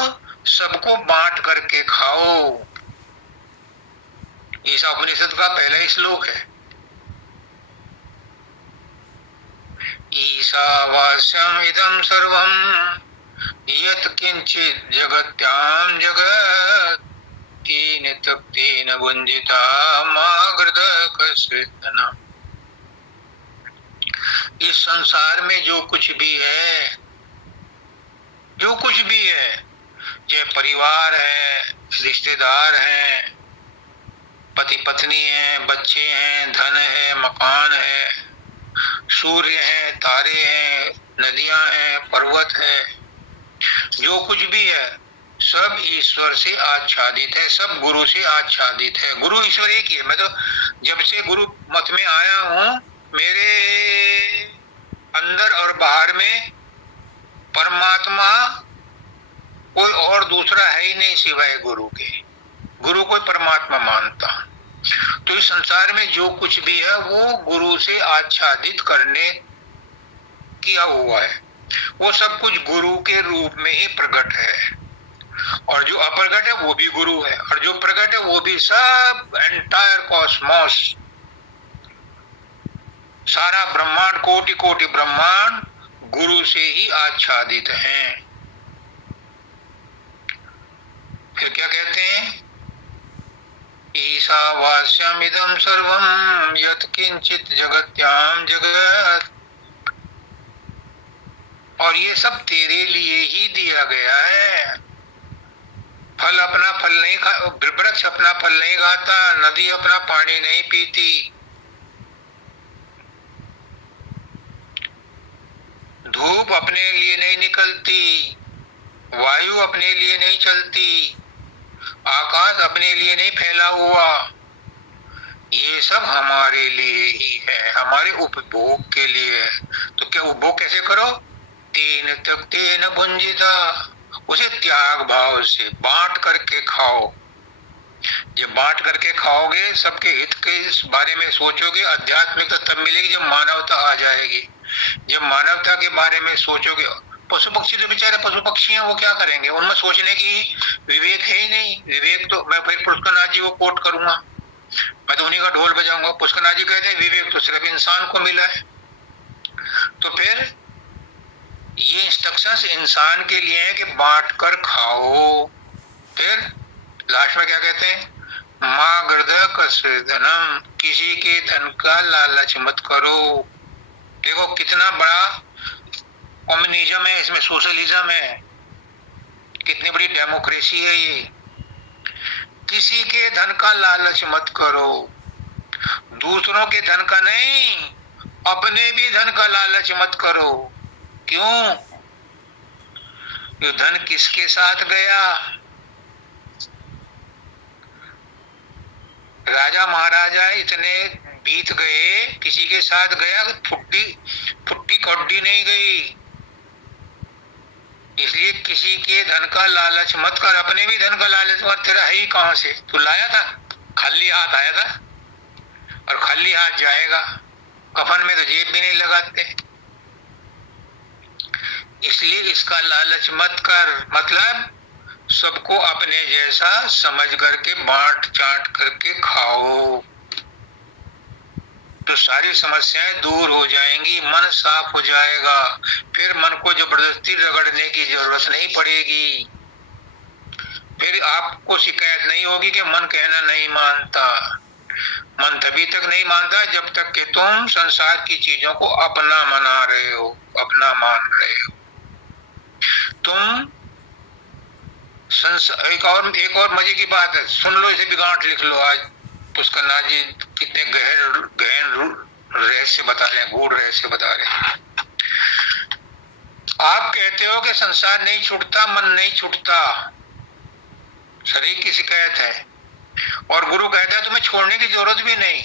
सबको बांट करके खाओ। ईसा उपनिषद का पहला ही श्लोक है। ईशावास्यम इदं सर्वं यत् किंचित् जगत्यां जगत् तेन तक्तेन भुंजिता मा गृधः कश्चिदन। इस संसार में जो कुछ भी है, जो कुछ भी है, चाहे परिवार है, रिश्तेदार हैं, पति पत्नी है, बच्चे हैं, धन है, मकान है, सूर्य है, तारे हैं, नदियां हैं, पर्वत है, जो कुछ भी है सब ईश्वर से आच्छादित है, सब गुरु से आच्छादित है। गुरु ईश्वर एक ही है। मैं तो जब से गुरु मत में आया हूं, मेरे अंदर और बाहर में परमात्मा कोई और दूसरा है ही नहीं सिवाय गुरु के। गुरु को परमात्मा मानता। तो इस संसार में जो कुछ भी है वो गुरु से आच्छादित करने किया हुआ है। वो सब कुछ गुरु के रूप में ही प्रकट है, और जो अप्रगट है वो भी गुरु है, और जो प्रकट है वो भी सब एंटायर कॉस्मोस, सारा ब्रह्मांड, कोटि कोटि ब्रह्मांड गुरु से ही आच्छादित हैं। फिर क्या कहते हैं? ईशावास्यम इदं सर्वं यत् किंचित् जगत्यां जगत्। और ये सब तेरे लिए ही दिया गया है। फल अपना फल नहीं खा, वृक्ष अपना फल नहीं खाता, नदी अपना पानी नहीं पीती, धूप अपने लिए नहीं निकलती, वायु अपने लिए नहीं चलती, आकाश अपने लिए नहीं फैला हुआ। ये सब हमारे लिए ही है, हमारे उपभोग के लिए है। तो क्या उपभोग कैसे करो? तेन तक्तेन भुंजिता, उसे त्याग भाव से बांट करके खाओ। जब बांट करके खाओगे, सबके हित के इस बारे में सोचोगे, आध्यात्मिकता तब मिलेगी जब मानवता आ जाएगी। जब मानवता के बारे में सोचोगे, पशु पक्षी तो बेचारे पशु पक्षी हैं, वो क्या करेंगे? उनमें सोचने की विवेक है ही नहीं। विवेक तो मैं फिर पुष्करनाथ जी को कोट करूंगा, मैं तो उन्हीं का ढोल बजाऊंगा। पुष्करनाथ जी कहते हैं विवेक तो सिर्फ इंसान को मिला है। तो फिर ये इंस्ट्रक्शंस इंसान के लिए है कि बांट कर खाओ। फिर लास्ट में क्या कहते हैं? माँ गर्द कसधनम, किसी के धन का लालच मत करो। देखो कितना बड़ा कम्युनिज्म है इसमें, सोशलिज्म है, कितनी बड़ी डेमोक्रेसी है ये। किसी के धन का लालच मत करो, दूसरों के धन का नहीं, अपने भी धन का लालच मत करो। क्यों? ये धन किसके साथ गया? राजा महाराजा इतने बीत गए, किसी के साथ गया, फुट्टी फुट्टी कौडी नहीं गई। इसलिए किसी के धन का लालच मत कर, अपने भी धन का लालच मत। तेरा है ही कहां से? तू लाया था? खाली हाथ आया था और खाली हाथ जाएगा। कफन में तो जेब भी नहीं लगाते। इसलिए इसका लालच मत कर। मतलब सबको अपने जैसा समझ करके बांट चाट करके खाओ, तो सारी समस्याएं दूर हो जाएंगी, मन साफ हो जाएगा। फिर मन को जबरदस्ती रगड़ने की जरूरत नहीं पड़ेगी। फिर आपको शिकायत नहीं होगी कि मन कहना नहीं मानता। मन तभी तक नहीं मानता जब तक कि तुम संसार की चीजों को अपना मना रहे हो, अपना मान रहे हो। तुम एक और मजे की बात है, सुन लो, इसे भी गांठ लिख लो। आज पुष्करनाथ जी कितने गहन रहस्य बता रहे हैं, गूढ़ रहस्य बता रहे हैं। आप कहते हो कि संसार नहीं छूटता, मन नहीं छूटता, शरीर की शिकायत है, और गुरु कहता है तुम्हें छोड़ने की जरूरत भी नहीं।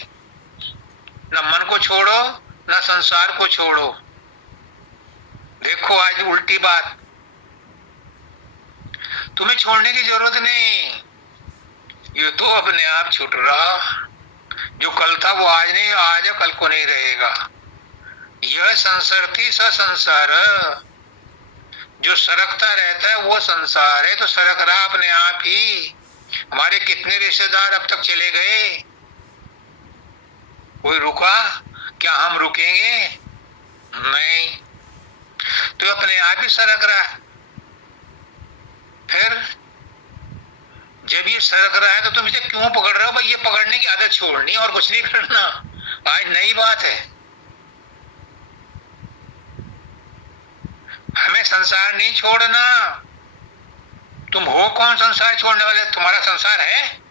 न मन को छोड़ो, न संसार को छोड़ो, देखो आज उल्टी बात, तुम्हें छोड़ने की जरूरत नहीं, ये तो अपने आप छूट रहा। जो कल था वो आज नहीं, आज है कल को नहीं रहेगा। यह संसरती स संसार, जो सरकता रहता है वो संसार है। तो सरक रहा अपने आप ही। हमारे कितने रिश्तेदार अब तक चले गए, कोई रुका? क्या हम रुकेंगे? नहीं। तो अपने आप ही सरक रहा है। फिर जब ये सरक रहा है तो तुम इसे क्यों पकड़ रहे हो? भाई ये पकड़ने की आदत छोड़नी और कुछ नहीं करना। आज नई बात है। हमें संसार नहीं छोड़ना। तुम हो कौन संसार छोड़ने वाले? तुम्हारा संसार है।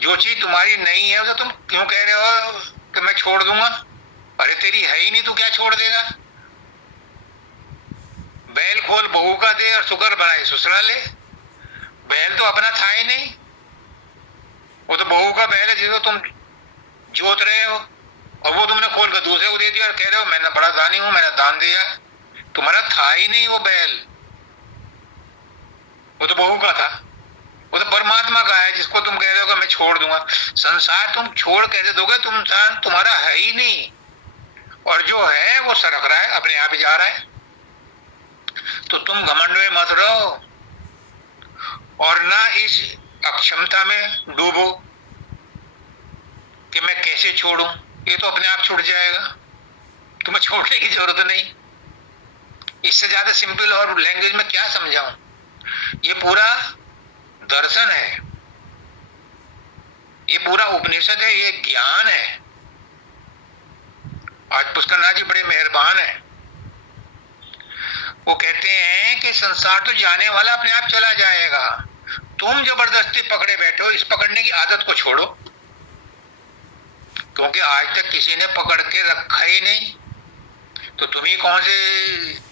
जो चीज तुम्हारी नहीं है उसे तुम क्यों कह रहे हो कि मैं छोड़ दूंगा? अरे तेरी है ही नहीं, तू क्या छोड़ देगा? बैल खोल बहू का दे और शुगर बनाए ससुरा ले। बैल तो अपना था ही नहीं, वो तो बहू का बैल है जिसको तुम जोत रहे हो, और वो तुमने खोल कर दूसरे को दे दिया और कह रहे हो मैंने बड़ा दानी हूं, मैंने दान दिया। तुम्हारा था ही नहीं वो बैल, वो तो बहू का था। वो तो परमात्मा का है जिसको तुम कह रहे हो कि मैं छोड़ दूंगा। संसार तुम छोड़ कैसे दोगे? तुम्हारा है ही नहीं, और जो है वो सरक रहा है, अपने आप ही जा रहा है। तो तुम घमंड में मत रहो और ना इस अक्षमता में डूबो कि मैं कैसे छोड़ूं। ये तो अपने आप छूट जाएगा, तुम्हें छोड़ने की जरूरत नहीं। इससे ज्यादा सिंपल और लैंग्वेज में क्या समझाऊं? ये पूरा दर्शन है, ये पूरा उपनिषद है, ये ज्ञान है। आज पुष्करनाथ जी बड़े मेहरबान है। वो कहते हैं कि संसार तो जाने वाला अपने आप चला जाएगा, तुम जबरदस्ती पकड़े बैठे हो। इस पकड़ने की आदत को छोड़ो, क्योंकि आज तक किसी ने पकड़ के रखा ही नहीं। तो तुम ही कौन से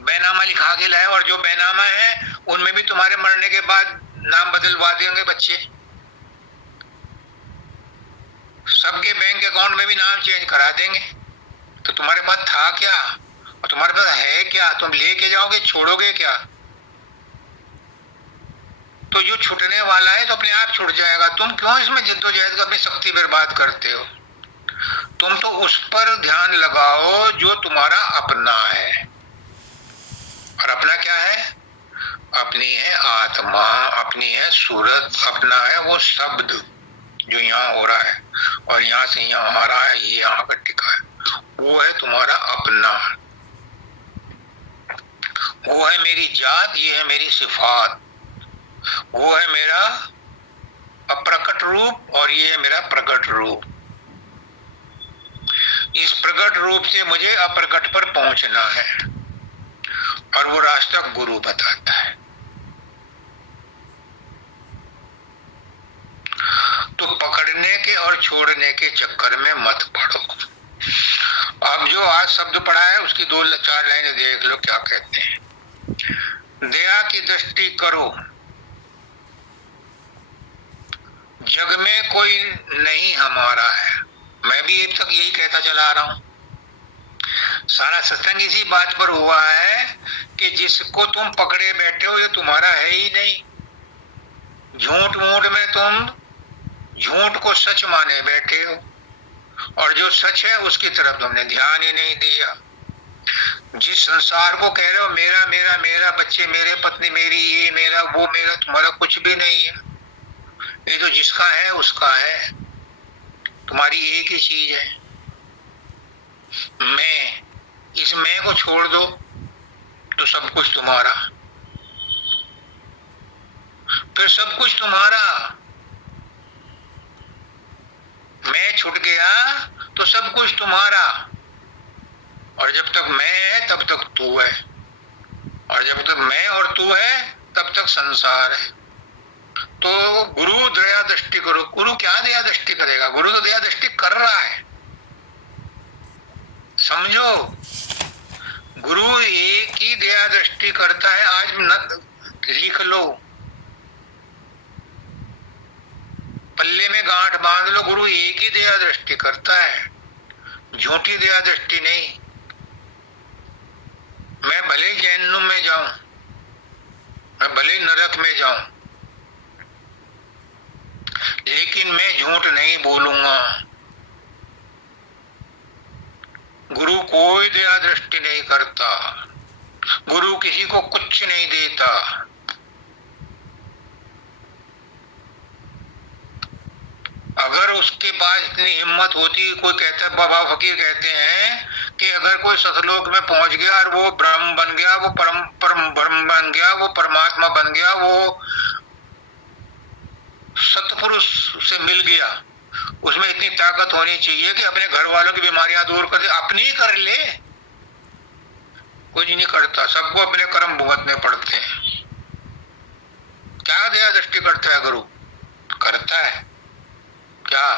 बैनामा लिखा के लाए? और जो बैनामा है उनमें भी तुम्हारे मरने के बाद नाम बदलवा देंगे बच्चे, सबके बैंक अकाउंट में भी नाम चेंज करा देंगे। तो तुम्हारे पास था क्या और तुम्हारे पास है क्या? तुम लेके जाओगे, छोड़ोगे क्या? तो जो छूटने वाला है तो अपने आप छूट जाएगा। तुम क्यों इसमें जिद्दोजहद कर अपनी शक्ति बर्बाद करते हो? तुम तो उस पर ध्यान लगाओ जो तुम्हारा अपना है। और अपना क्या है? अपनी है आत्मा, अपनी है सूरत, अपना है वो शब्द जो यहाँ हो रहा है और यहाँ से यहाँ आ रहा है, ये यहाँ का टिका है, वो है तुम्हारा अपना। वो है मेरी जात, ये है मेरी सिफात, वो है मेरा अप्रकट रूप और ये है मेरा प्रकट रूप। इस प्रकट रूप से मुझे अप्रकट पर पहुंचना है और वो रास्ता गुरु बताता है। तो पकड़ने के और छोड़ने के चक्कर में मत पड़ो। अब जो आज शब्द पढ़ा है उसकी 2-4 लाइनें देख लो क्या कहते हैं। दया की दृष्टि करो, जग में कोई नहीं हमारा है। मैं भी अब तक यही कहता चला रहा हूं। सारा सत्संग इसी बात पर हुआ है कि जिसको तुम पकड़े बैठे हो ये तुम्हारा है ही नहीं। झूठ मूठ में तुम झूठ को सच माने बैठे हो और जो सच है उसकी तरफ तुमने ध्यान ही नहीं दिया। जिस संसार को कह रहे हो मेरा मेरा मेरा, बच्चे मेरे, पत्नी मेरी, ये मेरा वो मेरा, तुम्हारा कुछ भी नहीं है। ये तो जिसका है उसका है, तुम्हारी एक ही चीज है मैं। इस मैं को छोड़ दो तो सब कुछ तुम्हारा, फिर सब कुछ तुम्हारा। मैं छूट गया तो सब कुछ तुम्हारा, और जब तक मैं है तब तक तू है, और जब तक मैं और तू है तब तक संसार है। तो गुरु दया दृष्टि करो। गुरु क्या दया दृष्टि करेगा? गुरु तो दया दृष्टि कर रहा है, समझो। गुरु एक ही दया दृष्टि करता है। आज लिख लो, पल्ले में गांठ बांध लो, गुरु एक ही दया दृष्टि करता है, झूठी दया दृष्टि नहीं। मैं भले जहन्नुम में जाऊं, मैं भले नरक में जाऊं, लेकिन मैं झूठ नहीं बोलूंगा। गुरु कोई दया दृष्टि नहीं करता, गुरु किसी को कुछ नहीं देता। अगर उसके पास इतनी हिम्मत होती, कोई कहता है, बाबा फकीर कहते हैं कि अगर कोई सतलोक में पहुंच गया और वो ब्रह्म बन गया, वो परम परम ब्रह्म बन गया, वो परमात्मा बन गया, वो सतपुरुष से मिल गया, उसमें इतनी ताकत होनी चाहिए कि अपने घर वालों की बीमारियां दूर कर दे, अपनी ही कर ले। कुछ नहीं करता, सबको अपने कर्म भुगतने पड़ते हैं। क्या दया दृष्टि करता है गुरु? करता है क्या?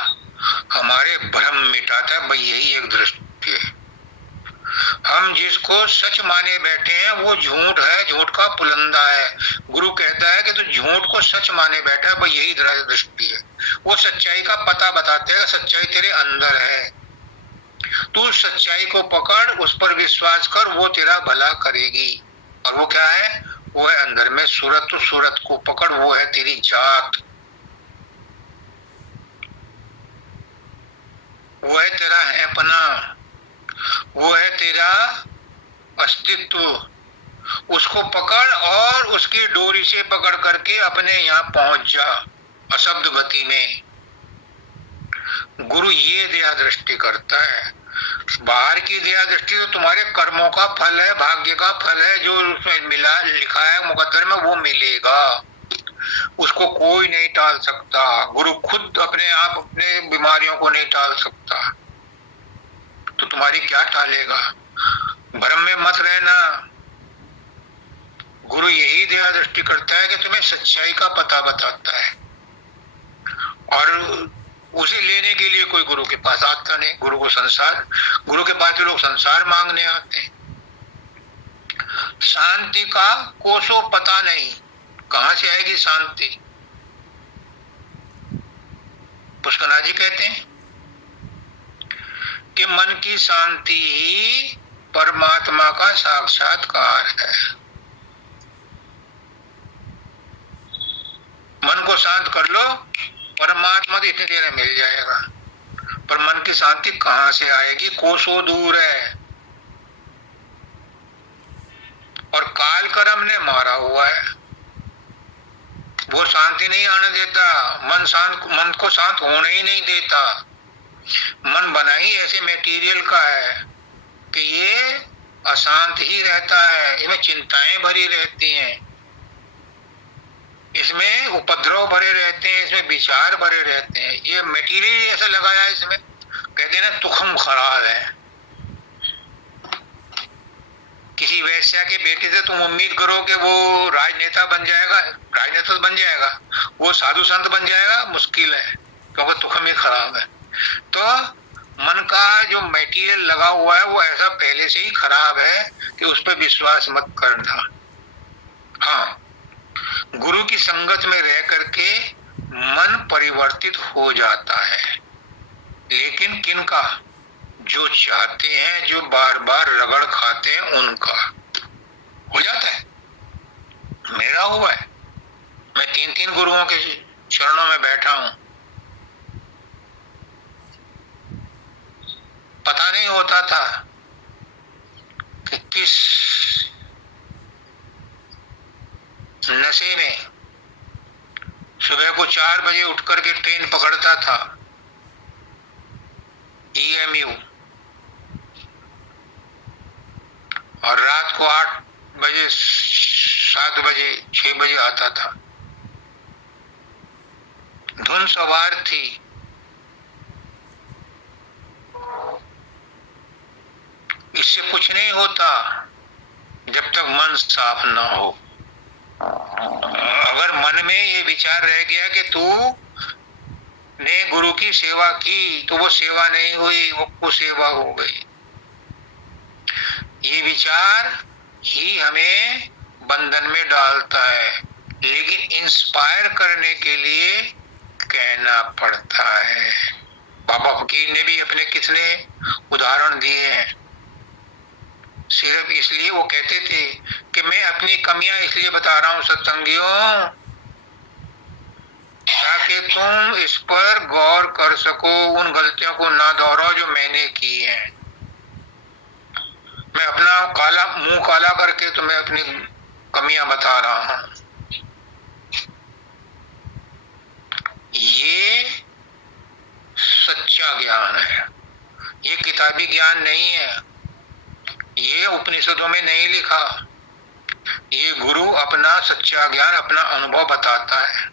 हमारे भ्रम मिटाता है भाई, यही एक दृष्टि है। हम जिसको सच माने बैठे हैं वो झूठ है, झूठ का पुलंदा है। गुरु कहता है कि तू झूठ को सच माने बैठा है भाई, यही दृष्टि है। वो सच्चाई का पता बताते हैं, सच्चाई तेरे अंदर है। तू सच्चाई को पकड़, उस पर विश्वास कर, वो तेरा भला करेगी। और वो क्या है? वो है अंदर में सूरत। तो सूरत को पकड़, वो है तेरी जात, वो है तेरा हैपना, वो है तेरा अस्तित्व। उसको पकड़ और उसकी डोरी से पकड़ करके अपने यहाँ पहुंच जा, अशब्द गति में। गुरु ये दया दृष्टि करता है। बाहर की दया दृष्टि तो तुम्हारे कर्मों का फल है, भाग्य का फल है, जो उसमें मिला लिखा है मुकद्दर में वो मिलेगा, उसको कोई नहीं टाल सकता। गुरु खुद अपने आप अपने बीमारियों को नहीं टाल सकता, तो तुम्हारी क्या टालेगा? भ्रम में मत रहना। गुरु यही दया दृष्टि करता है कि तुम्हें सच्चाई का पता बताता है, और उसे लेने के लिए कोई गुरु के पास आता नहीं। गुरु के पास तो लोग संसार मांगने आते हैं। शांति का कोसों पता नहीं, कहां से आएगी शांति? पुष्कना जी कहते हैं कि मन की शांति ही परमात्मा का साक्षात्कार है। मन को शांत कर लो, परमात्मा तो इतनी देर में मिल जाएगा। पर मन की शांति कहां से आएगी? कोसों दूर है, और काल कर्म ने मारा हुआ है, वो शांति नहीं आने देता। मन को शांत होने ही नहीं देता। मन बना ही ऐसे मटेरियल का है कि ये अशांत ही रहता है, इसमें चिंताएं भरी रहती हैं, इसमें उपद्रव भरे रहते हैं, इसमें विचार भरे रहते हैं। ये मटेरियल ऐसा लगाया है इसमें, कहते हैं ना तुखम खराब है। किसी वैश्या के बेटे से तुम उम्मीद करो कि वो राजनेता बन जाएगा, राजनेता बन जाएगा, वो साधु संत बन जाएगा, मुश्किल है, क्योंकि तुखम ही खराब है। तो मन का जो मटेरियल लगा हुआ है वो ऐसा पहले से ही खराब है कि उस पर विश्वास मत करना। हाँ, गुरु की संगत में रह करके मन परिवर्तित हो जाता है, लेकिन किनका? जो चाहते हैं, जो बार बार रगड़ खाते हैं, उनका हो जाता है। मेरा हुआ है, मैं 3 गुरुओं के चरणों में बैठा हूं, पता नहीं होता था कि किस नशे में सुबह को 4 बजे उठ करके ट्रेन पकड़ता था, EMU, और रात को 8 बजे 7 बजे 6 बजे आता था। धुन सवार थी, इससे कुछ नहीं होता जब तक मन साफ ना हो। अगर मन में ये विचार रह गया कि तू ने गुरु की सेवा की, तो वो सेवा नहीं हुई, वो कुसेवा हो गई। ये विचार ही हमें बंधन में डालता है, लेकिन इंस्पायर करने के लिए कहना पड़ता है। बाबा फकीर ने भी अपने कितने उदाहरण दिए हैं। सिर्फ इसलिए वो कहते थे कि मैं अपनी कमियां इसलिए बता रहा हूं सत्संगियों, ताकि तुम इस पर गौर कर सको, उन गलतियों को ना दोहराओ जो मैंने की है। मैं अपना मुंह काला करके तुम्हें अपनी कमियां बता रहा हूं। ये सच्चा ज्ञान है, ये किताबी ज्ञान नहीं है, ये उपनिषदों में नहीं लिखा, ये गुरु अपना सच्चा ज्ञान, अपना अनुभव बताता है।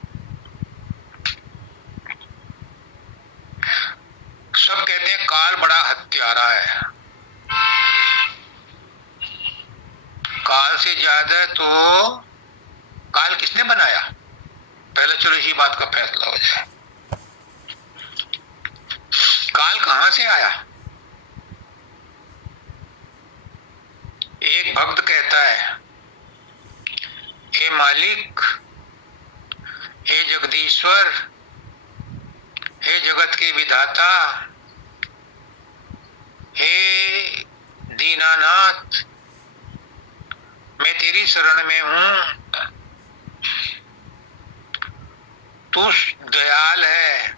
सब कहते हैं काल बड़ा हत्यारा है, काल से ज्यादा तो काल किसने बनाया? पहले चलो इसी बात का फैसला हो जाए। काल कहां से आया? एक भक्त कहता है, हे मालिक, हे जगदीश्वर, हे जगत के विधाता, हे दीनानाथ, मैं तेरी शरण में हूं। तू दयाल है,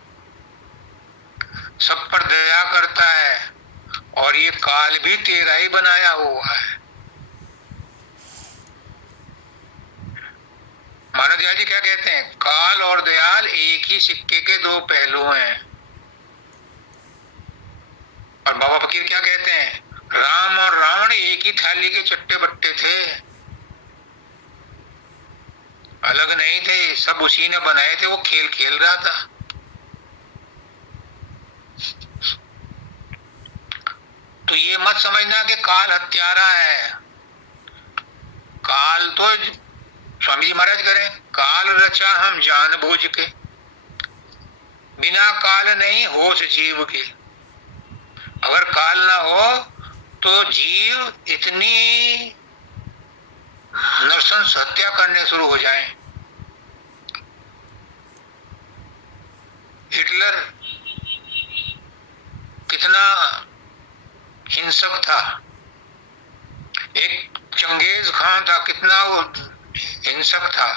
सब पर दया करता है, और ये काल भी तेरा ही बनाया हुआ है। मानव दयाल जी क्या कहते हैं? काल और दयाल एक ही सिक्के के दो पहलू हैं। और बाबा फकीर क्या कहते हैं? राम और रावण एक ही थाली के चट्टे बट्टे थे, अलग नहीं थे, सब उसी ने बनाए थे, वो खेल खेल रहा था। तो ये मत समझना कि काल हत्यारा है। काल तो स्वामी जी महाराज करें, काल रचा हम जानबूझ के, बिना काल नहीं होश जीव के। अगर काल ना हो तो जीव इतनी नरसंस हत्या करने शुरू हो जाए। हिटलर कितना हिंसक था, एक चंगेज खान था, कितना वो हिंसक था।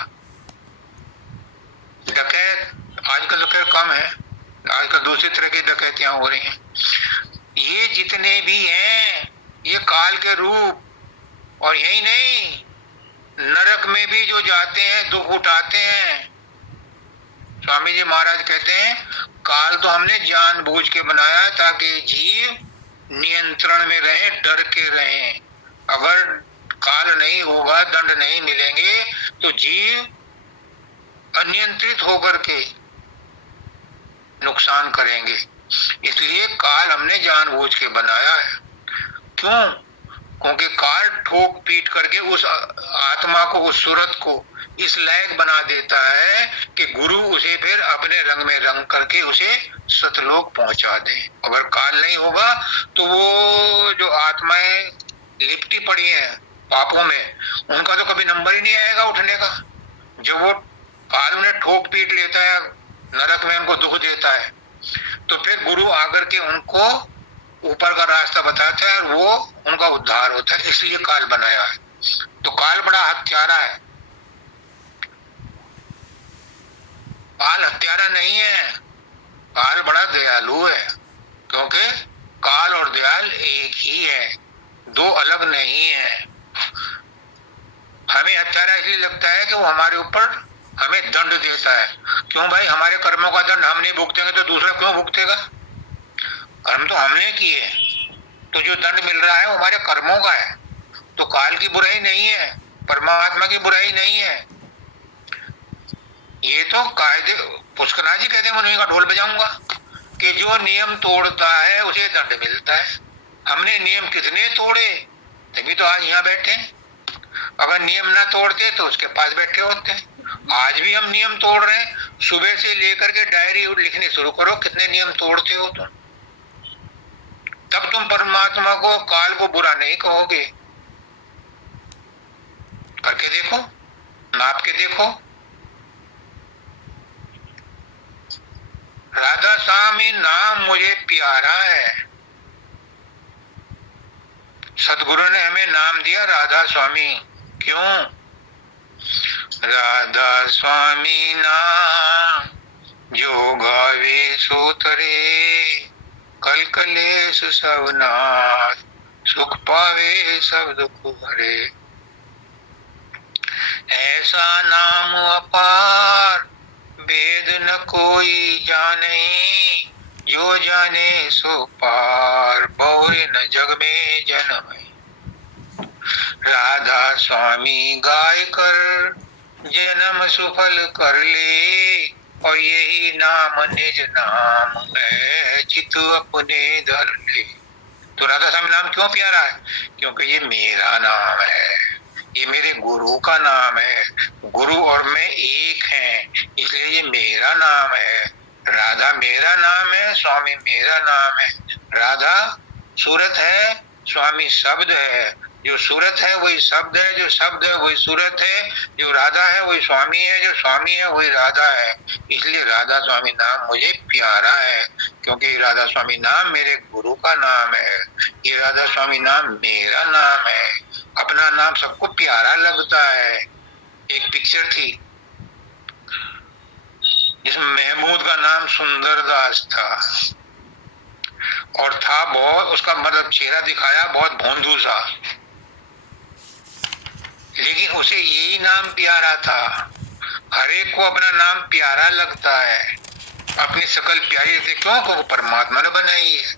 डकैत आजकल तो खैर कम है, आजकल दूसरी तरह की डकैतियां हो रही हैं। ये जितने भी हैं ये काल के रूप, और यही नहीं, नरक में भी जो जाते हैं दुख उठाते हैं। स्वामी जी महाराज कहते हैं काल तो हमने जानबूझ के बनाया ताकि जीव नियंत्रण में रहे, डर के रहे। अगर काल नहीं होगा, दंड नहीं मिलेंगे, तो जीव अनियंत्रित होकर के नुकसान करेंगे। इसलिए काल हमने जानबूझ के बनाया है। क्यों? क्योंकि काल ठोक पीट करके उस आत्मा को, उस सूरत को इस लायक बना देता है कि गुरु उसे फिर अपने रंग में रंग करके उसे सतलोक पहुंचा दे। अगर काल नहीं होगा तो वो जो आत्माएं लिपटी पड़ी हैं पापों में, उनका तो कभी नंबर ही नहीं आएगा उठने का। जब वो काल उन्हें ठोक पीट लेता है, नरक में उनको दुख देता है, तो फिर गुरु आकर के उनको ऊपर का रास्ता बताता है और वो उनका उद्धार होता है। इसलिए काल बनाया है। तो काल बड़ा हत्यारा है, काल हत्यारा नहीं है, काल बड़ा दयालु है। क्योंकि काल और दयाल एक ही है, दो अलग नहीं है। हमें हत्यारा इसलिए लगता है कि वो हमारे ऊपर हमें दंड देता है। क्यों भाई? हमारे कर्मों का दंड हम नहीं भुगतेंगे तो दूसरा क्यों भुगतेगा? कर्म तो हमने किए, तो जो दंड मिल रहा है वो हमारे कर्मों का है। तो काल की बुराई नहीं है, परमात्मा की बुराई नहीं है। ये तो कायदे, पुष्कराज जी कहते हैं, मैं उन्हीं का ढोल बजाऊंगा कि जो नियम तोड़ता है उसे दंड मिलता है। हमने नियम कितने तोड़े, तभी तो आज यहाँ बैठे। अगर नियम ना तोड़ते तो उसके पास बैठे होते। आज भी हम नियम तोड़ रहे हैं। सुबह से लेकर के डायरी लिखनी शुरू करो, कितने नियम तोड़ते हो तुम। तब तुम परमात्मा को, काल को बुरा नहीं कहोगे। करके देखो, नाप के देखो। राधा स्वामी नाम मुझे प्यारा है, सदगुरु ने हमें नाम दिया राधा स्वामी। क्यों? राधा स्वामी नाम जो गावे सो तरे, कल कलेश सब नाश, सुख पावे सब दुख हरे। ऐसा नाम अपार वेद न कोई जाने, जो जाने सो पार, बहुरे न जग में जन्म। राधा स्वामी गाय कर जन्म सुफल कर ले, और यही नाम निज नाम है, चित अपने धर ले। तो राधा स्वामी नाम क्यों प्यारा है? क्योंकि ये मेरा नाम है, ये मेरे गुरु का नाम है। गुरु और मैं एक हैं, इसलिए ये मेरा नाम है। राधा मेरा नाम है, स्वामी मेरा नाम है। राधा सूरत है, स्वामी शब्द है। जो सूरत है वही शब्द है, जो शब्द है वही सूरत है, जो राधा है वही स्वामी है, जो स्वामी है वही राधा है। इसलिए राधा स्वामी नाम मुझे प्यारा है, क्योंकि राधा स्वामी नाम मेरे गुरु का नाम है। ये राधा स्वामी नाम मेरा नाम है। अपना नाम सबको प्यारा लगता है। एक पिक्चर थी जिसमें महमूद का नाम सुंदर दास था, और था बहुत, उसका मतलब चेहरा दिखाया बहुत भोंदू सा, लेकिन उसे यही नाम प्यारा था। हर एक को अपना नाम प्यारा लगता है, अपनी शकल प्यारी लगती। क्यों? क्योंकि परमात्मा ने बनाई है।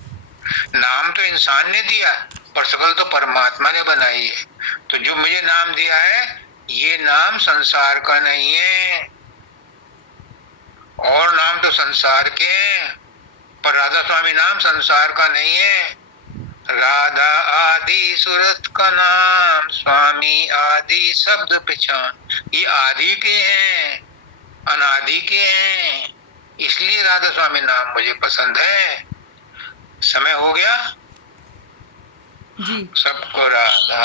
नाम तो इंसान ने दिया, पर शकल तो परमात्मा ने बनाई है। तो जो मुझे नाम दिया है, ये नाम संसार का नहीं है। और नाम तो संसार के हैं, पर राधा स्वामी नाम संसार का नहीं है। राधा आदि सूरत का नाम, स्वामी आदि शब्द पहचान। ये आदि के हैं, अनादि के हैं, इसलिए राधा स्वामी नाम मुझे पसंद है। समय हो गया जी। सबको राधा